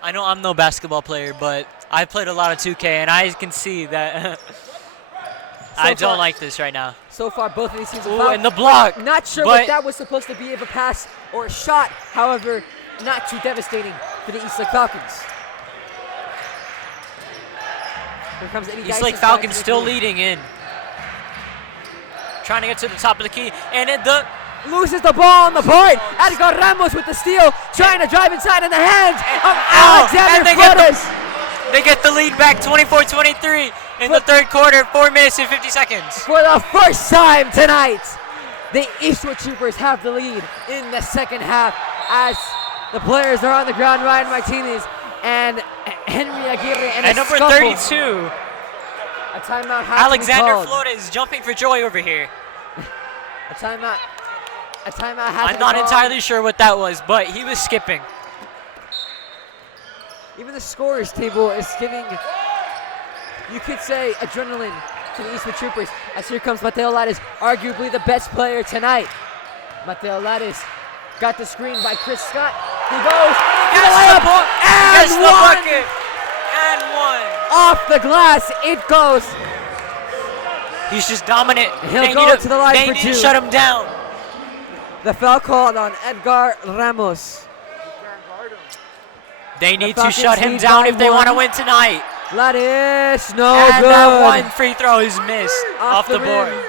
I know I'm no basketball player, but I played a lot of 2K, and I can see that I don't like this right now. So far, both of these teams have Ooh, fouled. and the block. Not sure but what that was supposed to be of a pass or a shot. However, not too devastating for the Eastlake Falcons. Here comes Eddie Eastlake Dyson Falcons trying to still make a leading in. Trying to get to the top of the key. And loses the ball on the board. Edgar Ramos with the steal, trying to drive inside in the hands of Alexander Flores. they get the lead back 24-23 in the third quarter, 4 minutes and 50 seconds. For the first time tonight, the Eastwood Troopers have the lead in the second half as the players are on the ground. Ryan Martinez and Henry Aguirre and number scuffle. 32, A timeout has Alexander to be called. Flores jumping for joy over here. A timeout has to I'm be not called. entirely sure what that was, but he was skipping. Even the scorers table is giving, you could say, adrenaline to the Eastwood Troopers. As here comes Mateo Lattis, arguably the best player tonight. Mateo Lattis got the screen by Chris Scott. He goes to the layup Gets and the one. bucket and one. Off the glass, it goes. He's just dominant. He'll They go need to the line they for need two. to shut him down. The foul called on Edgar Ramos. They need to Falcons shut him lead down by if they want to one. win tonight. Lattis, no And good. that one free throw is missed off the board. rim.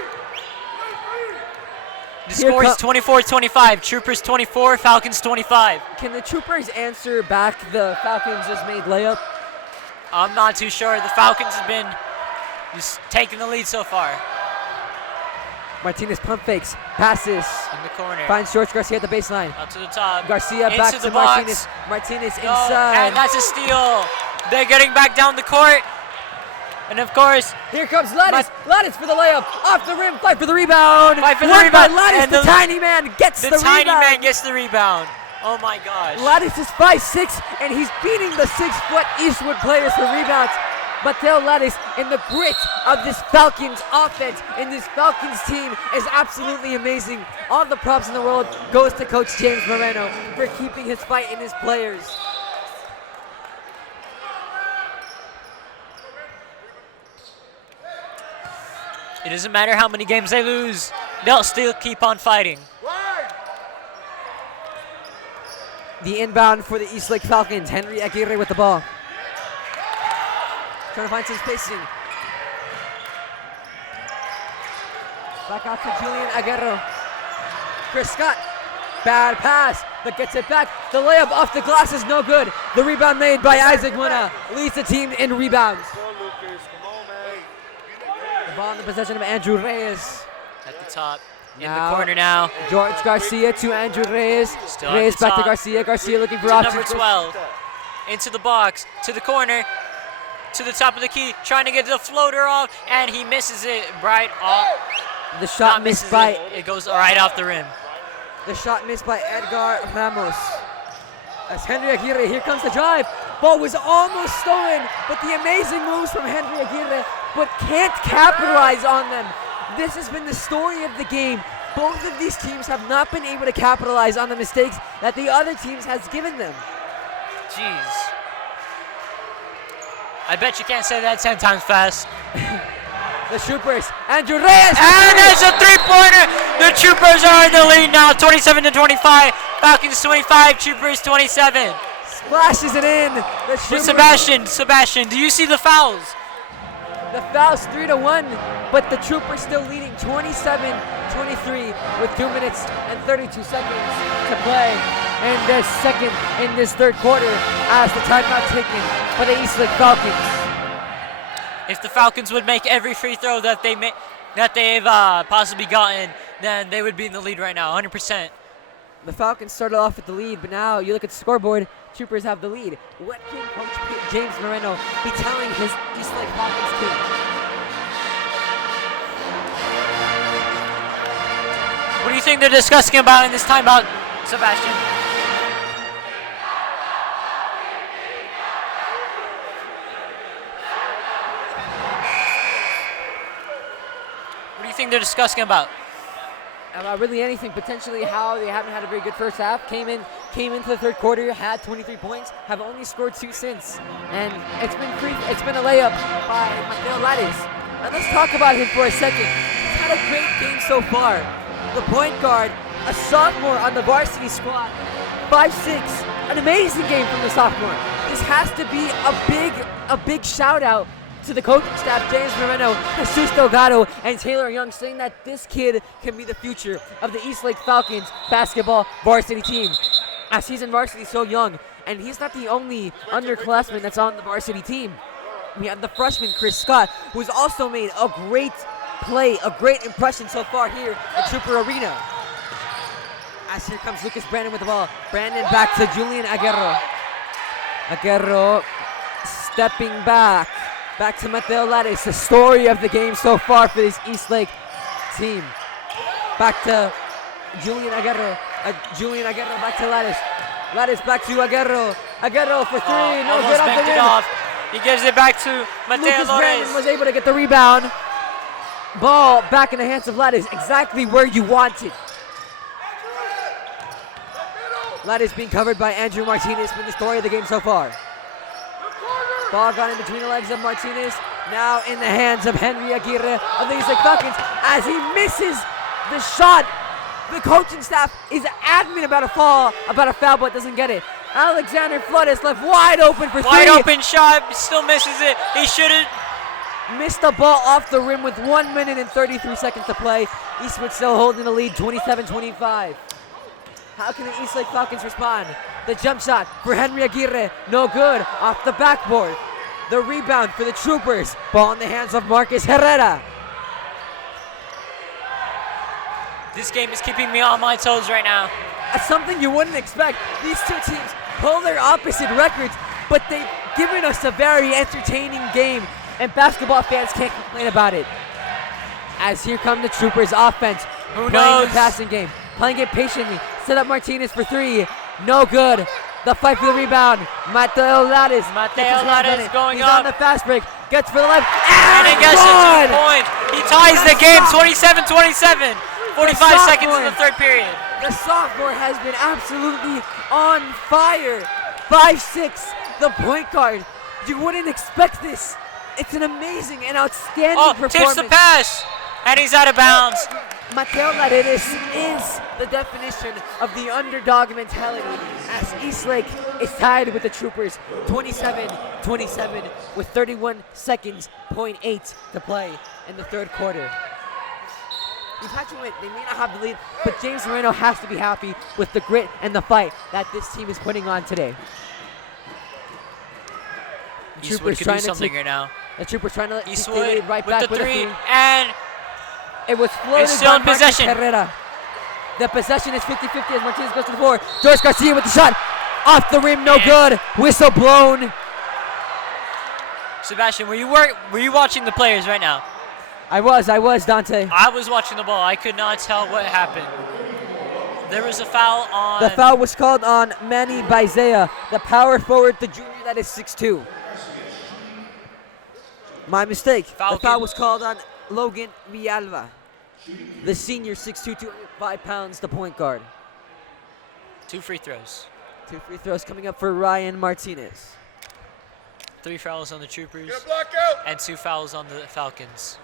The Here score is co- 24-25. Troopers 24, Falcons 25. Can the Troopers answer back the Falcons just made layup? I'm not too sure. The Falcons have been just taking the lead so far. Martinez pump fakes, passes, In the corner. finds George Garcia at the baseline. Out to the top. Garcia Into back the to box. Martinez. Martinez No, inside. and that's a steal. They're getting back down the court. And of course, Here comes Lattis. Lattis for the layup. Off the rim, fight for the rebound. Fight for the Won rebound. by Lattis, And the the- tiny man gets the the tiny rebound. man gets the rebound. Oh my gosh. Lattis is 5'6", and he's beating the 6-foot Eastwood players for rebounds. Mateo Lattis, in the grit of this Falcons offense and this Falcons team, is absolutely amazing. All the props in the world goes to Coach James Moreno for keeping his fight in his players. It doesn't matter how many games they lose. They'll still keep on fighting. The inbound for the Eastlake Falcons. Henry Aguirre with the ball. Trying to find some spacing. Back out to Julian Aguero. Chris Scott. Bad pass, but gets it back. The layup off the glass is no good. The rebound made by Isaac Muna leads the team in rebounds. The ball in the possession of Andrew Reyes. At the top. In Now- the corner now. George Garcia to Andrew Reyes. Still at Reyes the back to top. Garcia. Garcia looking for To options. number 12. Into the box. To the corner. To the top of the key. Trying to get the floater off. And he misses it right off. The shot Not missed misses by it. It goes right off the rim. The shot missed by Edgar Ramos. As Henry Aguirre, here comes the drive. Ball was almost stolen, but the amazing moves from Henry Aguirre, but can't capitalize on them. This has been the story of the game. Both of these teams have not been able to capitalize on the mistakes that the other teams has given them. Jeez. I bet you can't say that 10 times fast. The Troopers, Andrew Reyes. And there's a three-pointer. The Troopers are in the lead now, 27-25. Falcons 25, Troopers 27. Splashes it in. The But Troopers, Sebastian, do you see the fouls? the foul's 3-1, but the Troopers still leading 27-23 with 2 minutes and 32 seconds to play. And they're second in this third quarter as the timeout taken for the Eastlake Falcons. If the Falcons would make every free throw that they've possibly gotten, then they would be in the lead right now, 100%. The Falcons started off with the lead, but now you look at the scoreboard, Troopers have the lead. What can Coach James Moreno be telling his Eastlake Falcons team? What do you think they're discussing about in this timeout, Sebastian? What do you think they're discussing about? About really anything, potentially how they haven't had a very good first half. Came into the third quarter, had 23 points, have only scored 2 since, and it's been a layup by Mateo Lattis. And let's talk about him for a second. He's had a great game so far. The point guard, a sophomore on the varsity squad, 5'6", an amazing game from the sophomore. This has to be a big shout out to the coaching staff, James Moreno, Jesus Delgado, and Taylor Young, saying that this kid can be the future of the Eastlake Falcons basketball varsity team. As he's in varsity so young, and he's not the only underclassman that's on the varsity team. We have the freshman, Chris Scott, who's also made a great play, a great impression so far here at Trooper Arena. As here comes Lucas Brandon with the ball. Brandon back to Julian Aguero. Aguero stepping back. Back to Mateo Lares, the story of the game so far for this Eastlake team. Back to Julian Aguero. Julian Aguero back to Lares. Lares back to Aguero. Aguero for three. No good off the banked it rim. off. He gives it back to Mateo Lucas Brandon was Lares. able to get the rebound. Ball back in the hands of Lares, exactly where you want it. Lares being covered by Andrew Martinez, been the story of the game so far. Ball got in between the legs of Martinez. Now in the hands of Henry Aguirre of the Eastlake Falcons as he misses the shot. The coaching staff is adamant about a foul, but doesn't get it. Alexander Flood is left wide open for three. Wide open shot, still misses it. He shouldn't. Missed the ball off the rim with 1 minute and 33 seconds to play. Eastwood still holding the lead, 27-25. How can the Eastlake Falcons respond? The jump shot for Henry Aguirre, no good, off the backboard. The rebound for the Troopers, ball in the hands of Marcus Herrera. This game is keeping me on my toes right now. Something you wouldn't expect. These two teams polar opposite records, but they've given us a very entertaining game, and basketball fans can't complain about it. As here come the Troopers offense, Who playing knows? the passing game, playing it patiently. Set up Martinez for three, no good. The fight for the rebound, Mateo Lares. Mateo Lares going He's up. on the fast break, gets for the left, And he gets good! a 2-point. He ties the game 27-27. 45 seconds in the third period. The sophomore has been absolutely on fire. 5'6", the point guard. You wouldn't expect this. It's an amazing and outstanding performance. Tips the pass. And he's out of bounds. Mateo Laredes is the definition of the underdog mentality as Eastlake is tied with the Troopers 27-27 with 31 seconds, 0.8 to play in the third quarter. They may not have the lead, but James Moreno has to be happy with the grit and the fight that this team is putting on today. The Eastwood could do something right now. The Troopers trying to take the Eastwood lead right with back the three, a and it was floated still by in Marcus possession. Herrera. The possession is 50-50 as Martinez goes to the floor. George Garcia with the shot. Off the rim, no good. Whistle blown. Sebastian, were you watching the players right now? I was, Dante. I was watching the ball. I could not tell what happened. There was a foul on... The foul was called on Manny Baizea, the power forward, the junior that is 6'2". My mistake. The foul was called on Logan Villalba, the senior 6'2", 205 pounds, the point guard. 2 free throws. 2 free throws coming up for Ryan Martinez. 3 fouls on the Troopers. Get a block out. And 2 fouls on the Falcons.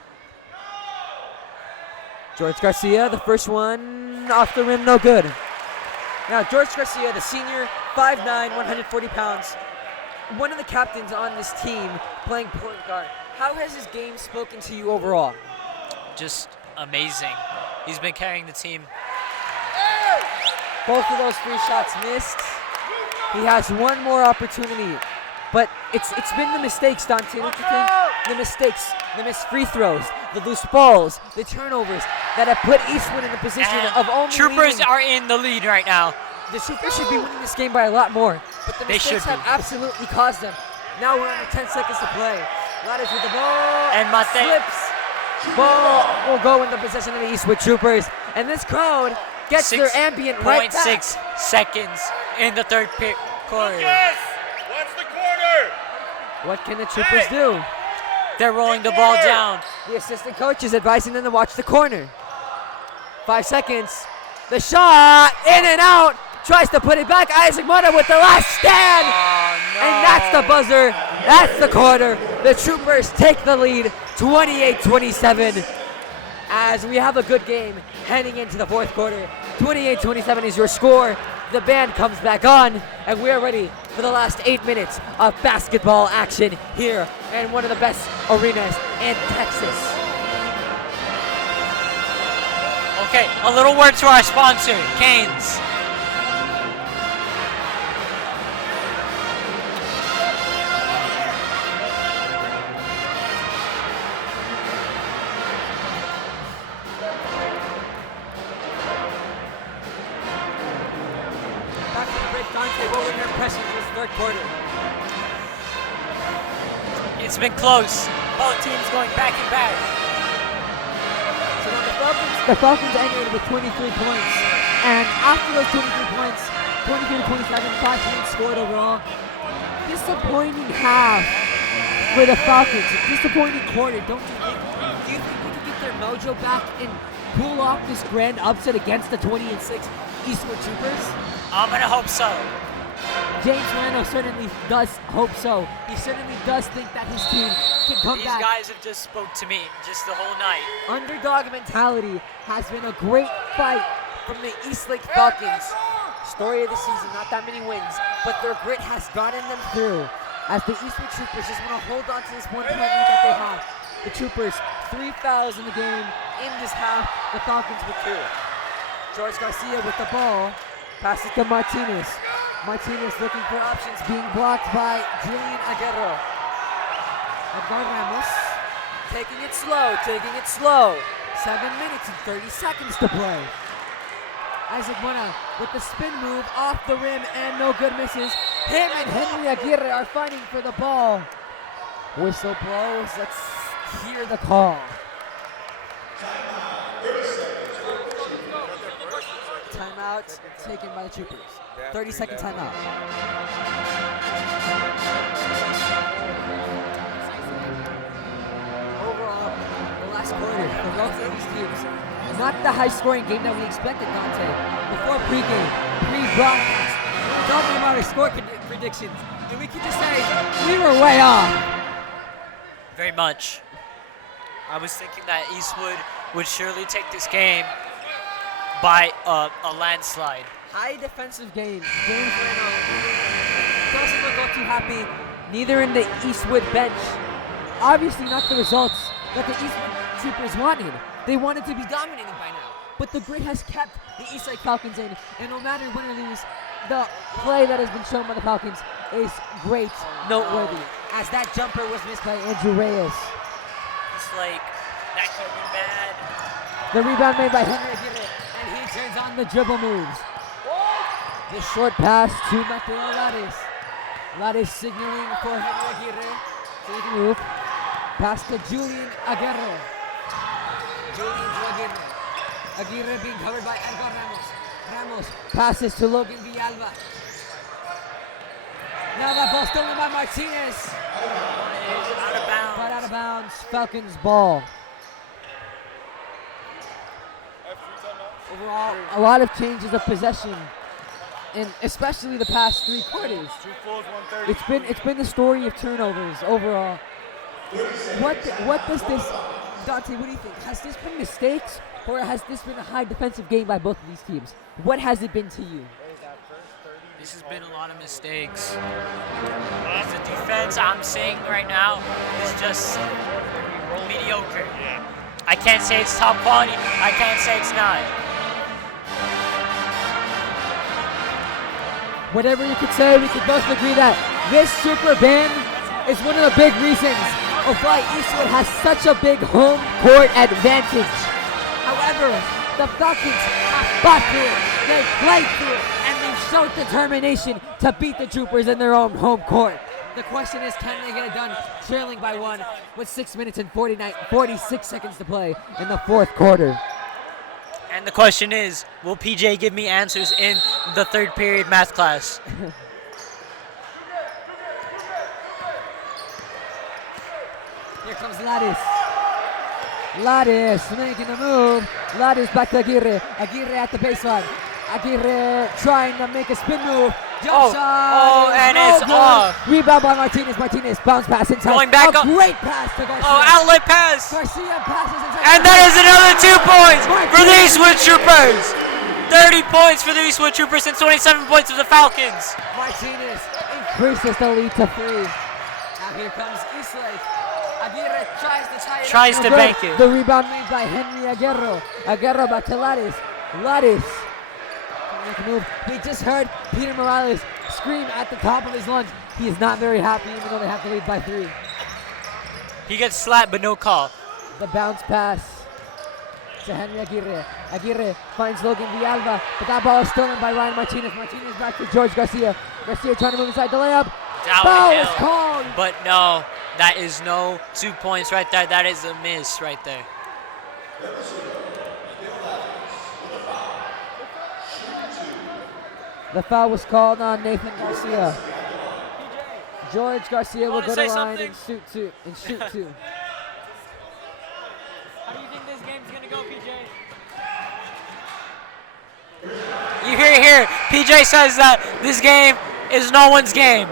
George Garcia, the first one off the rim, no good. Now, George Garcia, the senior, 5'9", 140 pounds, one of the captains on this team playing point guard. How has his game spoken to you overall? Just amazing. He's been carrying the team. Both of those 3 shots missed. He has one more opportunity, but it's been the mistakes, Dante, don't you think? The mistakes, the missed free throws, the loose balls, the turnovers that have put Eastwood in a position And of only Troopers leading. are in the lead right now. The Troopers should be winning this game by a lot more, but the They mistakes should have be. absolutely caused them. Now we're under 10 seconds to play. Ladders with the ball, And Mateo slips. Ball will go in the possession of the Eastwood Troopers, and this crowd gets their ambient right back. 6.6 seconds in the third quarter. Yes. Watch the corner. What can the Troopers do? They're rolling the ball down. The assistant coach is advising them to watch the corner. 5 seconds. The shot, in and out. Tries to put it back. Isaac Mota with the last stand. Oh, no. And that's the buzzer. That's the quarter. The Troopers take the lead, 28-27. As we have a good game heading into the fourth quarter. 28-27 is your score. The band comes back on, and we are ready for the last 8 minutes of basketball action here in one of the best arenas in Texas. Okay, a little word to our sponsor, Canes. Back to the break, Dante. What were your impressions of this third quarter? It's been close. Both teams going back and back. So now the Falcons ended with 23 points. And after those 23 points, 23-27, 5 points scored overall. Disappointing half for the Falcons. Disappointing quarter, don't you think? Do you think we can get their mojo back and pull off this grand upset against the 20-6 Eastwood Troopers? I'm gonna hope so. James Rano certainly does hope so. He certainly does think that his team can come These back. guys have just spoke to me just the whole night. Underdog mentality has been a great fight from the Eastlake Falcons. Story of the season, not that many wins, but their grit has gotten them through. As the Eastwood Troopers just want to hold on to this 1 point lead that they have. The Troopers, 3 fouls in the game. In this half, the Falcons with 2. George Garcia with the ball. Passes to Martinez. Martinez looking for options, being blocked by Julian Aguero. Edgar Ramos taking it slow. 7 minutes and 30 seconds to play. Isaac Mona with the spin move off the rim and no good misses. Him and Henry Aguirre are fighting for the ball. Whistle blows. Let's hear the call. Timeout taken by the Troopers. 30-second timeout. Overall, the last quarter for both of these teams, not the high-scoring game that we expected, Dante. Before pregame, pre-broadcast, we were talking about our score predictions, and we could just say we were way off. Very much. I was thinking that Eastwood would surely take this game by a landslide. High defensive game. James Rano doesn't look all too happy, neither in the Eastwood bench. Obviously not the results that the Eastwood Troopers wanted. They wanted to be dominated by now. But the grit has kept the Eastlake Falcons in, and no matter win or lose, the play that has been shown by the Falcons is great, noteworthy. As that jumper was missed by Andrew Reyes. It's like, that could be bad. The rebound made by Henry Aguirre, and he turns on the dribble moves. The short pass to Mateo Lares. Lares signaling for Henry Aguirre. So he can move. Pass to Julian Aguirre. Julian to Aguirre. Aguirre being covered by Edgar Ramos. Ramos passes to Logan Villalba. Now that ball stolen by Martinez. Out of bounds. But out of bounds. Falcons ball. Overall, a lot of changes of possession, and especially the past 3 quarters. It's been the story of turnovers overall. What does this, Dante? What do you think? Has this been mistakes, or has this been a high defensive game by both of these teams? What has it been to you? This has been a lot of mistakes. The defense I'm seeing right now is just mediocre. I can't say it's top quality. I can't say it's not. Whatever you could say, we could both agree that this Trooper band is one of the big reasons of why Eastwood has such a big home court advantage. However, the Falcons have fought through it, they've played through it, and they've shown determination to beat the Troopers in their own home court. The question is, can they get it done trailing by 1 with 6 minutes and 46 seconds to play in the fourth quarter? And the question is, will PJ give me answers in the third period math class? Here comes Lares. Lares making the move. Lares back to Aguirre. Aguirre at the baseline. Aguirre trying to make a spin move. Jump shot. and no it's good. off. Rebound by Martinez. Martinez bounce pass inside. Going back a up. great pass to Garcia. Oh, outlet pass. Garcia passes inside. And that is another 2 points for the Eastwood Troopers. 30 points for the Eastwood Troopers and 27 points for the Falcons. Martinez increases the lead to 3. Now here comes Eastlake. Aguirre tries to bank it. The rebound made by Henry Aguirre. Aguirre back to Lattice. Lattice. Move. We just heard Peter Morales scream at the top of his lungs. He is not very happy even though they have to lead by 3. He gets slapped but no call. The bounce pass to Henry Aguirre. Aguirre finds Logan Villalba, but that ball is stolen by Ryan Martinez. Martinez back to George Garcia. Garcia trying to move inside the layup. Foul is called. But no, that is no 2 points right there. That is a miss right there. The foul was called on Nathan Garcia. George Garcia will go to line and shoot 2. How do you think this game's gonna go, PJ? You hear it here. PJ says that this game is no one's game.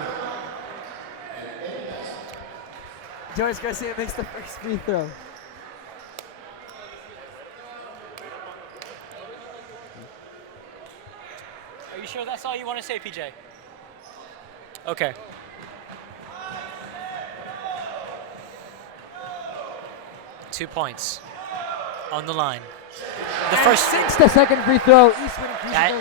George Garcia makes the first free throw. Are you sure that's all you want to say, PJ? Okay. Two points on the line. The And first since the second free throw, Eastwood increases That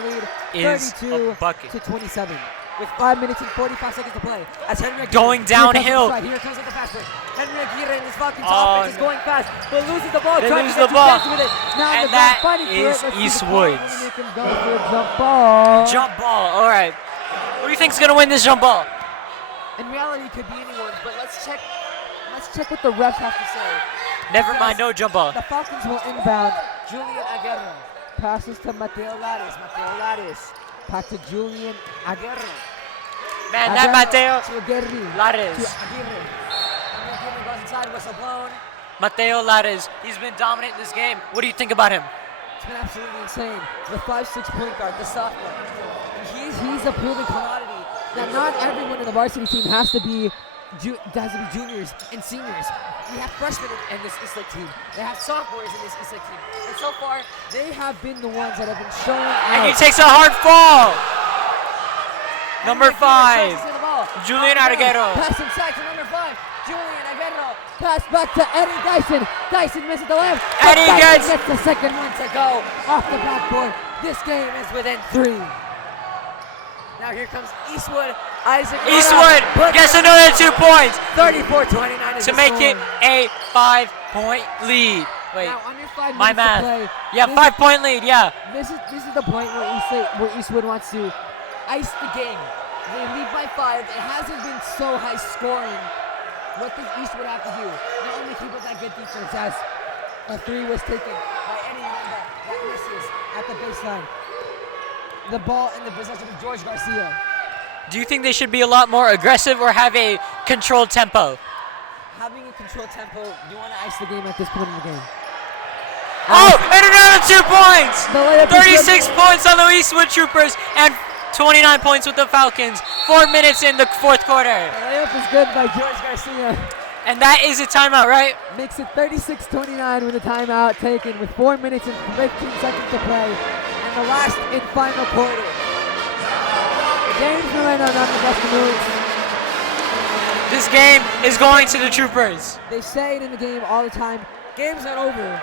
their lead is 32 a bucket. to 27 with 5 minutes and 45 seconds to play. As Henry Aguirre Going downhill. Here comes with the fast break. Henry Aguirre and his Falcons Oh, offense is going fast, but loses the ball. They trying lose to get the ball. too fancy with it. Now And the that fighting for it. is Let's see the Eastwood's. call when they can go for a jump ball. jump ball. All right. Who do you think's gonna win this jump ball? In reality, it could be anyone, but let's check what the refs have to say. Never mind, no jump ball. The Falcons will inbound. Julian Aguirre passes to Mateo Lattice. Mateo Lattice. Pass to Julian Aguirre. Man, that Mateo To Aguirre. Lares. To Aguirre. Aguirre goes inside, whistle blown. Mateo Lares. He's been dominant this game. What do you think about him? It's been absolutely insane. The 5'6" point guard, the sophomore. He's a proven commodity. That not everyone in the varsity team has to be juniors and seniors. We have freshmen in this Eastlake team. They have sophomores in this Eastlake team. And so far, they have been the ones that have been showing out. And he takes a hard fall. Number 5, Julian Aguirre. Pass inside to number 5, Julian Aguirre. Pass back to Eddie Dyson. Dyson misses the left. Eddie gets the second one to go off the backboard. This game is within 3. Now here comes Eastwood. Eastwood gets another 2 points 34-29 to make it a 5-point lead. Wait, now under 5 my minutes to math. play, Yeah, this 5-point lead. Yeah. This is the point where Eastwood wants to ice the game. They lead by 5. It hasn't been so high scoring. What does Eastwood have to do? Not only keep up that good defense as a 3 was taken by Eddie Yolanda that misses at the baseline. The ball in the possession of George Garcia. Do you think they should be a lot more aggressive or have a controlled tempo? Having a controlled tempo, you want to ice the game at this point in the game. Oh, and another 2 points! The layup is 36 points on the Eastwood Troopers and 29 points with the Falcons. 4 minutes in the fourth quarter. The layup is good by George Garcia. And that is a timeout, right? Makes it 36-29 with a timeout taken with 4 minutes and 15 seconds to play. And the last and final quarter. Game's right on the best moves. This game is going to the Troopers. They say it in the game all the time. Game's not over.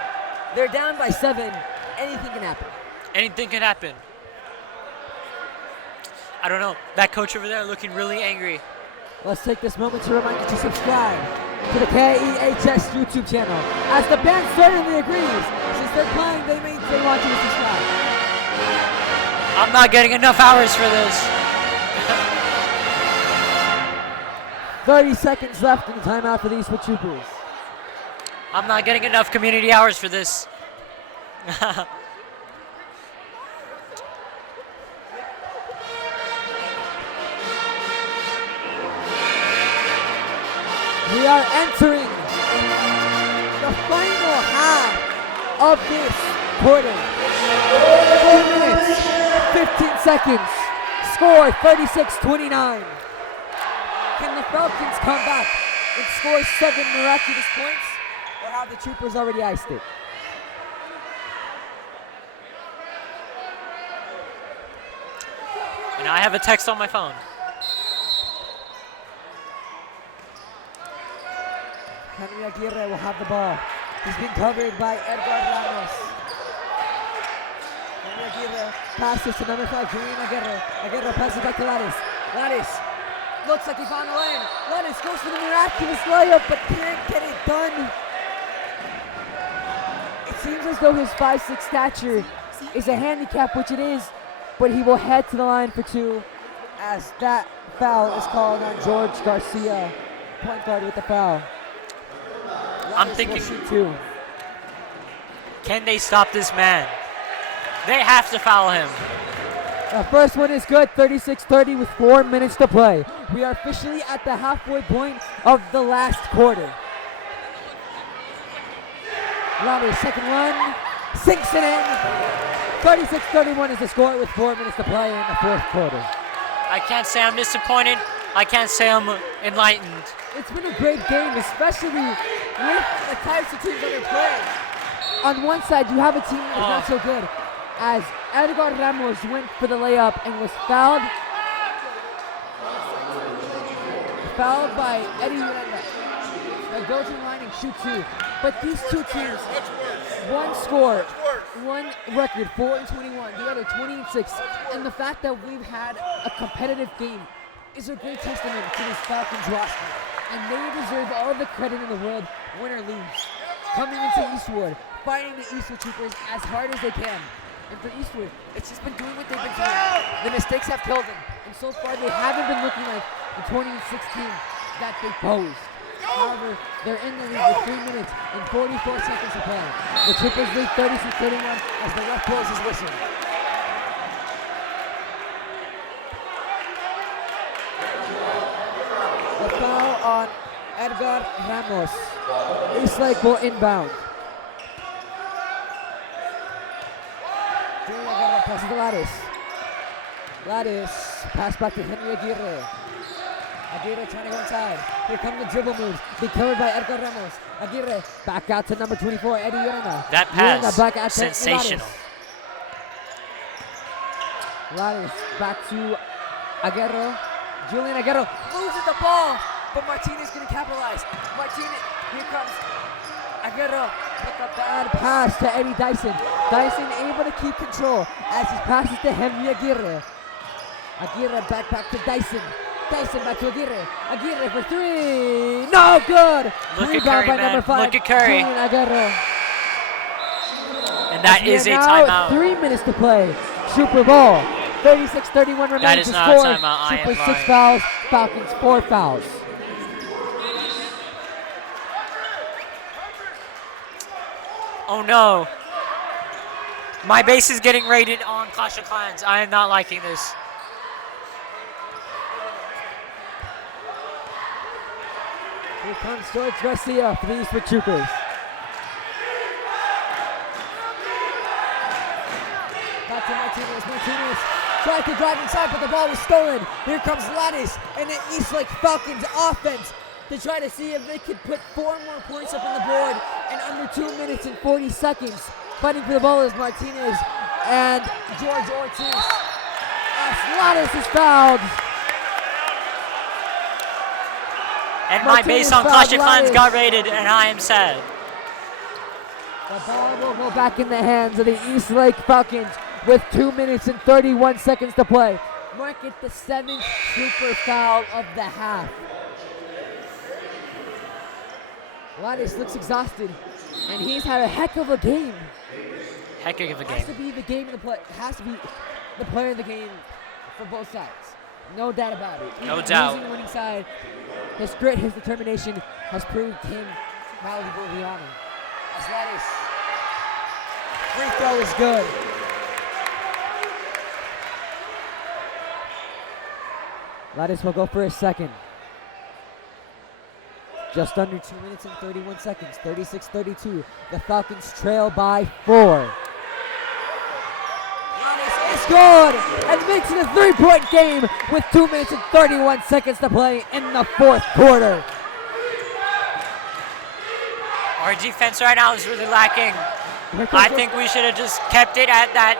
They're down by 7. Anything can happen. Anything can happen. I don't know. That coach over there looking really angry. Let's take this moment to remind you to subscribe to the KEHS YouTube channel. As the band certainly agrees, since they're playing, they want you to subscribe. I'm not getting enough hours for this. 30 seconds left in the timeout for the Eastwood Troopers. I'm not getting enough community hours for this. We are entering the final half of this quarter. 4 minutes, 15 seconds Score 36-29. Can the Falcons come back and score 7 miraculous points, or have the Troopers already iced it? And I have a text on my phone. Henry Aguirre will have the ball. He's been covered by Edgar Ramos. Henry Aguirre passes to number 5, Julian Aguirre. Aguirre passes back to Lattis. Lattis looks like he found the lane. Lattis goes for the miraculous layup, but can't get it done. It seems as though his 5'6" stature is a handicap, which it is, but he will head to the line for 2 as that foul is called on George Garcia, point guard with the foul. I'm thinking, can they stop this man? They have to foul him. The first one is good, 36-30 with 4 minutes to play. We are officially at the halfway point of the last quarter. Lattis, second one, sinks it in. 36-31 is the score with 4 minutes to play in the fourth quarter. I can't say I'm disappointed. I can't say I'm enlightened. It's been a great game, especially with the types of teams that are playing. On one side, you have a team that's not so good, as Edgar Ramos went for the layup and was fouled by Eddie Urenda. Now go to the line and shoot 2. But these two teams, one score, one record, 4-21, the other 20-6. And the fact that we've had a competitive game is a great testament to this Falcons roster. And they deserve all the credit in the world, win or lose. Coming into Eastwood, fighting the Eastwood Troopers as hard as they can. And for Eastwood, it's just been doing what they've been doing. The mistakes have killed them. And so far, they haven't been looking like the 2016 that they posed. However, they're in the lead with 3 minutes and 44 seconds to play. The Troopers lead 36-31 as the ref blows his whistle. The foul on Edgar Ramos. Eastlake will inbound. Julian Aguirre passes to Lattis. Lattis, pass back to Henry Aguirre. Aguirre trying to go inside. Here come the dribble moves. Be covered by Edgar Ramos. Aguirre back out to number 24, Eddie Urena. That pass, sensational. Lattis back to Aguirre. Julian Aguirre loses the ball, but Martinez going to capitalize. Martinez, here comes Aguirre with a bad pass to Eddie Dyson. Dyson able to keep control as he passes to Henry Aguirre. Aguirre back to Dyson. Dyson back to Aguirre. Aguirre for 3. No good. Look Rebound at Curry, by man. number 5. Look at Curry. Julian Aguirre. And that is a now timeout. 3 minutes to play. Super Bowl. 36-31 remains That is to not a score. timeout. I am Super 6 lying. fouls. Falcons 4 fouls. Oh no. My base is getting raided on Clash of Clans. I am not liking this. Here comes George Garcia for the Eastwood Troopers. Back to Martinez. Martinez tried to drive inside, but the ball was stolen. Here comes Lattis and the Eastlake Falcons offense to try to see if they could put 4 more points up on the board in under 2 minutes and 40 seconds. Fighting for the ball is Martinez and George Ortiz. As Lattis is fouled. And my Martinez base on fouled Clash of Clans Lattis. got raided, and I am sad. The ball will go back in the hands of the Eastlake Falcons with 2 minutes and 31 seconds to play. Mark it the 7th Trooper foul of the half. Lattis looks exhausted, and he's had a heck of a game. Heck of a Has to game. be the game of the play. Has to be the player of the game for both sides. No doubt about it. No Even doubt. losing the winning side, his grit, his determination has proved him valuable the honor. As Lattis, free throw is good. Lattis will go for a second. Just under 2 minutes and 31 seconds, 36-32. The Falcons trail by 4. Lattis is scored and makes it a 3-point game with 2 minutes and 31 seconds to play in the fourth quarter. Our defense right now is really lacking. I think we should have just kept it at that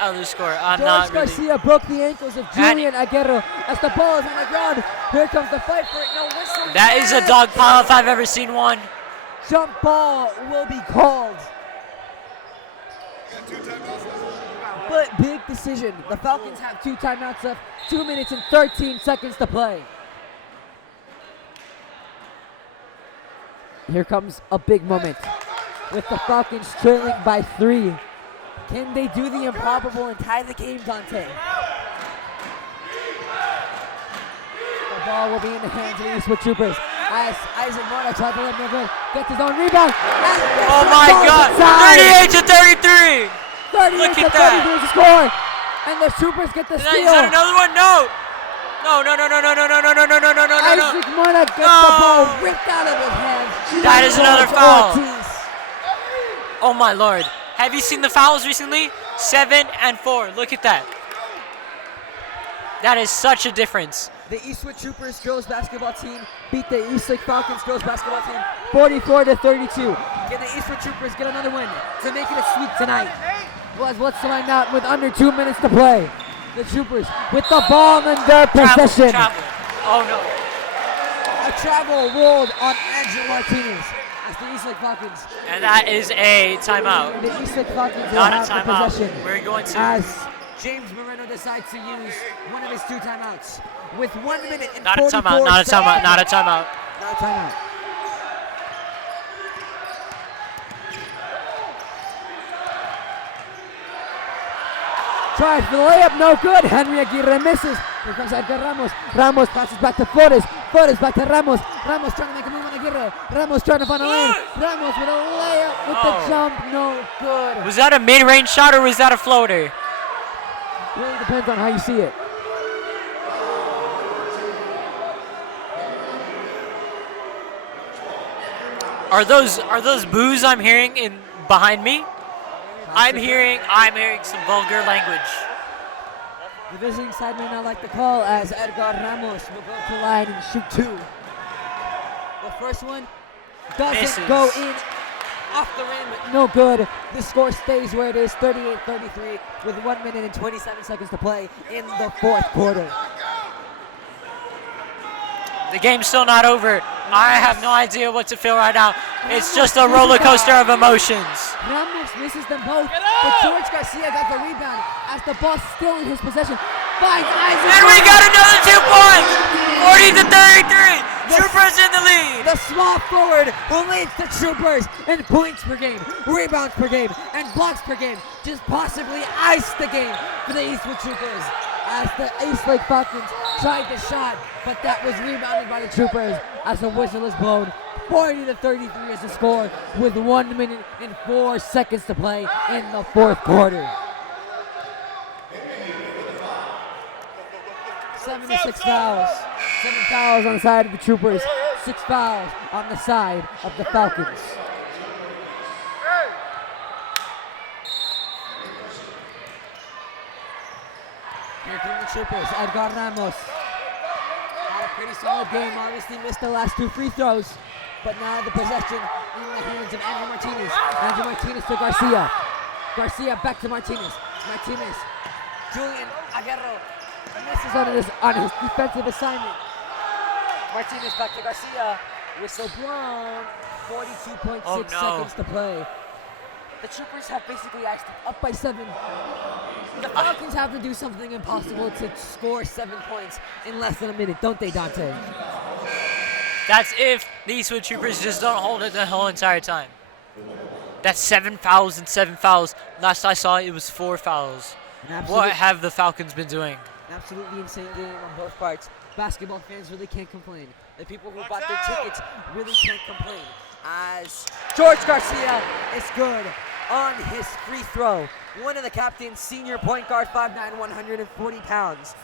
other score. I'm not really. Garcia broke the ankles of Julian Aguero as the ball is on the ground. Here comes the fight for it. No whistle. That is a dog pile if I've ever seen one. Jump ball will be called. But big decision. The Falcons have 2 timeouts left. 2 minutes and 13 seconds to play. Here comes a big moment with the Falcons trailing by 3. Can they do the improbable and tie the game, Dante? The ball will be in the hands of the Eastwood Troopers as Isaac Mora tries to let him go. Gets his own rebound. Oh my God! 38 to 33. 38 Look to at that. 33 is the score, and the Troopers get the Is steal. that another one? No. No. Isaac Mora gets the ball ripped out of his hands. That is another foul. Ortiz. Oh my Lord. Have you seen the fouls recently? 7 and 4. Look at that. That is such a difference. The Eastwood Troopers girls basketball team beat the Eastlake Falcons girls basketball team 44 to 32. Can the Eastwood Troopers get another win to make it a sweep tonight? Was what's to find out with under 2 minutes to play. The Troopers with the ball in their possession. Travel. Oh no. A travel rolled on Andrew Martinez as the Eastlake Falcons. And that is a timeout. The Eastlake Falcons will Not a have the timeout. possession. We're going to. As James Moreno decides to use one of his 2 timeouts with 1 minute and Not a 44 timeout. Not a seconds. timeout. Not a timeout. Not a timeout. Tried for the layup, no good. Henry Aguirre misses. Here comes Edgar Ramos. Ramos passes back to Flores. Flores back to Ramos. Ramos trying to make a move on Aguirre. Ramos trying to find a lane. Ramos with a layup with the jump, no good. Was that a mid-range shot or was that a floater? Really depends on how you see it. Are those boos I'm hearing in behind me? I'm hearing some vulgar language. The visiting side may not like the call as Edgar Ramos will go to line and shoot 2. The first one doesn't Misses. go in off the rim, no good. The score stays where it is, 38-33 with 1 minute and 27 seconds to play in the fourth quarter. The game's still not over. I have no idea what to feel right now. It's just a roller coaster of emotions. Ramos misses them both, but George Garcia got the rebound as the ball's still in his possession. Finds Isaac. And we got another 2 points! 40 to 33! Troopers in the lead! The small forward who leads the Troopers in points per game, rebounds per game, and blocks per game. Just possibly iced the game for the Eastwood Troopers as the Eastlake Falcons tried the shot, but that was rebounded by the Troopers as the whistle is blown. 40 to 33 is the score with 1 minute and 4 seconds to play in the fourth quarter. 76 fouls. 7 fouls on the side of the Troopers. 6 fouls on the side of the Falcons. Here come the Troopers. Edgar Ramos. Had a pretty solid game. Obviously missed the last 2 free throws. But now the possession in the hands of Andrew Martinez. Andrew Martinez to Garcia. Garcia back to Martinez. Martinez. Julian Aguero misses on his defensive assignment. Martinez back to Garcia. Whistle blown. 42.6 seconds to play. The Troopers have basically iced it up by 7. The Falcons have to do something impossible to score 7 points in less than a minute, don't they, Dante? That's if the Eastwood Troopers just don't hold it the whole entire time. That's 7 fouls and 7 fouls. Last I saw, it was 4 fouls. What have the Falcons been doing? Absolutely insane game on both parts. Basketball fans really can't complain. The people who bought their tickets really can't complain. As George Garcia is good on his free throw. One of the captains, senior point guard, 5'9", 140 pounds.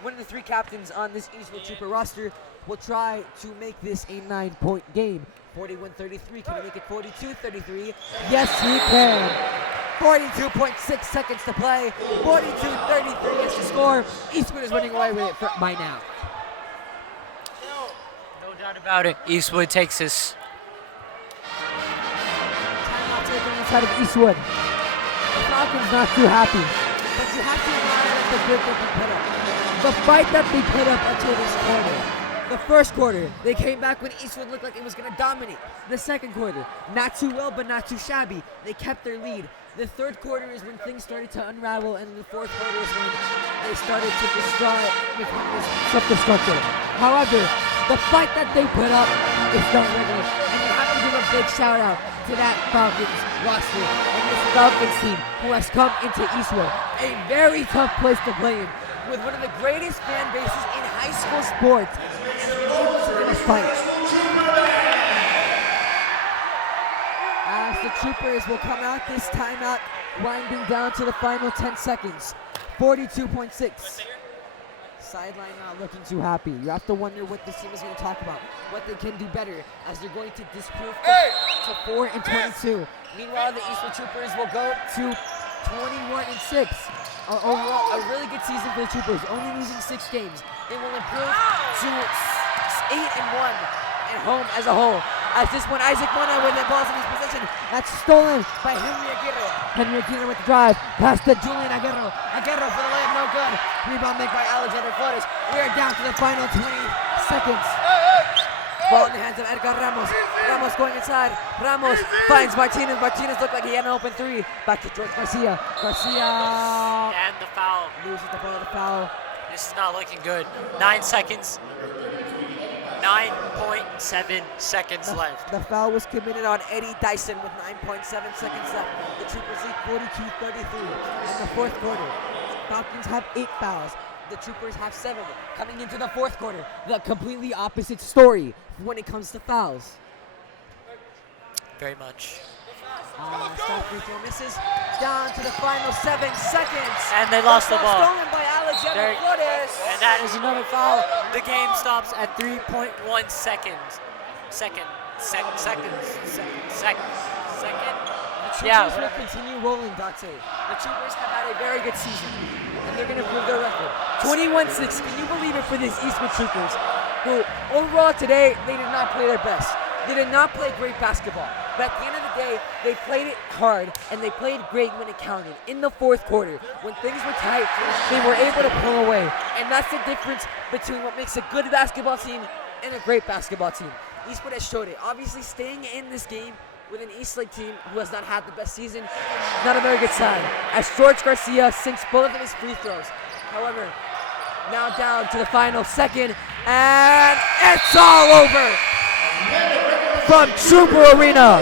One of the 3 captains on this Eastwood Trooper roster will try to make this a 9-point game. 41-33, can he make it 42-33? Yes, he can. 42.6 seconds to play. 42-33 is the score. Eastwood is running away with it by now. No doubt about it. Eastwood takes this. Timeout taken inside of Eastwood. The Falcons not too happy, but you have to admire the good that they put up. The fight that they put up until this quarter. The first quarter, they came back when Eastwood looked like it was going to dominate. The second quarter, not too well, but not too shabby. They kept their lead. The third quarter is when things started to unravel, and the fourth quarter is when they started to become self-destructive. However, the fight that they put up is done with it, and you have to give a big shout out to that Falcons roster and this Falcons team who has come into Eastwood, a very tough place to play in, with one of the greatest fan bases in high school sports, and been able to win a fight. As the Troopers will come out this timeout, winding down to the final 10 seconds. 42.6. Sideline not looking too happy. You have to wonder what this team is going to talk about, what they can do better, as they're going to disprove to 4 and 22. Meanwhile, the Eastwood Troopers will go to 21-6. Overall, a really good season for the Troopers, only losing 6 games. They will improve to 8 and 1 at home as a whole. As this one, Isaac Mona with the ball's in his possession. That's stolen by Henry Aguirre. Henry Aguirre with the drive. Pass to Julian Aguirre. Aguirre for the layup, no good. Rebound made by Alexander Flores. We are down to the final 20 seconds. Ball in the hands of Edgar Ramos. Ramos going inside. Ramos finds Martinez. Martinez looked like he had an open 3. Back to George Garcia. Garcia. And the foul. Loses the ball, the foul. This is not looking good. 9 seconds. 9.7 seconds left. The foul was committed on Eddie Dyson with 9.7 seconds left. The Troopers lead 42-33 in the fourth quarter. Falcons have 8 fouls. The Troopers have 7. Coming into the fourth quarter, the completely opposite story when it comes to fouls. Very much. Stop free throw misses. Down to the final 7 seconds. And they lost the ball. Stolen by Alexander Flores. And that is another foul. The game stops at 3.1 seconds. Second. The Troopers will continue rolling, Dante. The Troopers have had a very good season, and they're going to prove their record. 21-6. Can you believe it for these Eastwood Troopers, who overall today, they did not play their best. They did not play great basketball. But at the end of the day, they played it hard, and they played great when it counted. In the fourth quarter, when things were tight, they were able to pull away. And that's the difference between what makes a good basketball team and a great basketball team. Eastwood has showed it. Obviously, staying in this game with an Eastlake team who has not had the best season, not a very good sign. As George Garcia sinks both of his free throws. However, now down to the final second, and it's all over from Trooper Arena.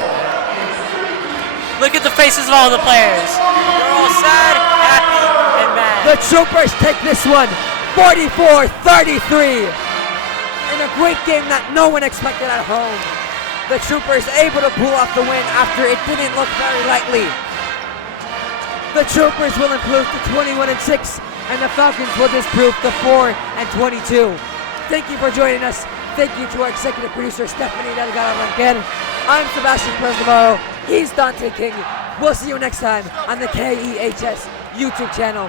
Look at the faces of all the players. They're all sad, happy, and mad. The Troopers take this one, 44-33. In a great game that no one expected at home. The Troopers able to pull off the win after it didn't look very likely. The Troopers will improve to 21-6, and the Falcons will disprove to 4-22. Thank you for joining us. Thank you to our executive producer, Stephanie Delgado Ranquel. I'm Sebastian Perez-Navarro. He's Dante King. We'll see you next time on the KEHS YouTube channel.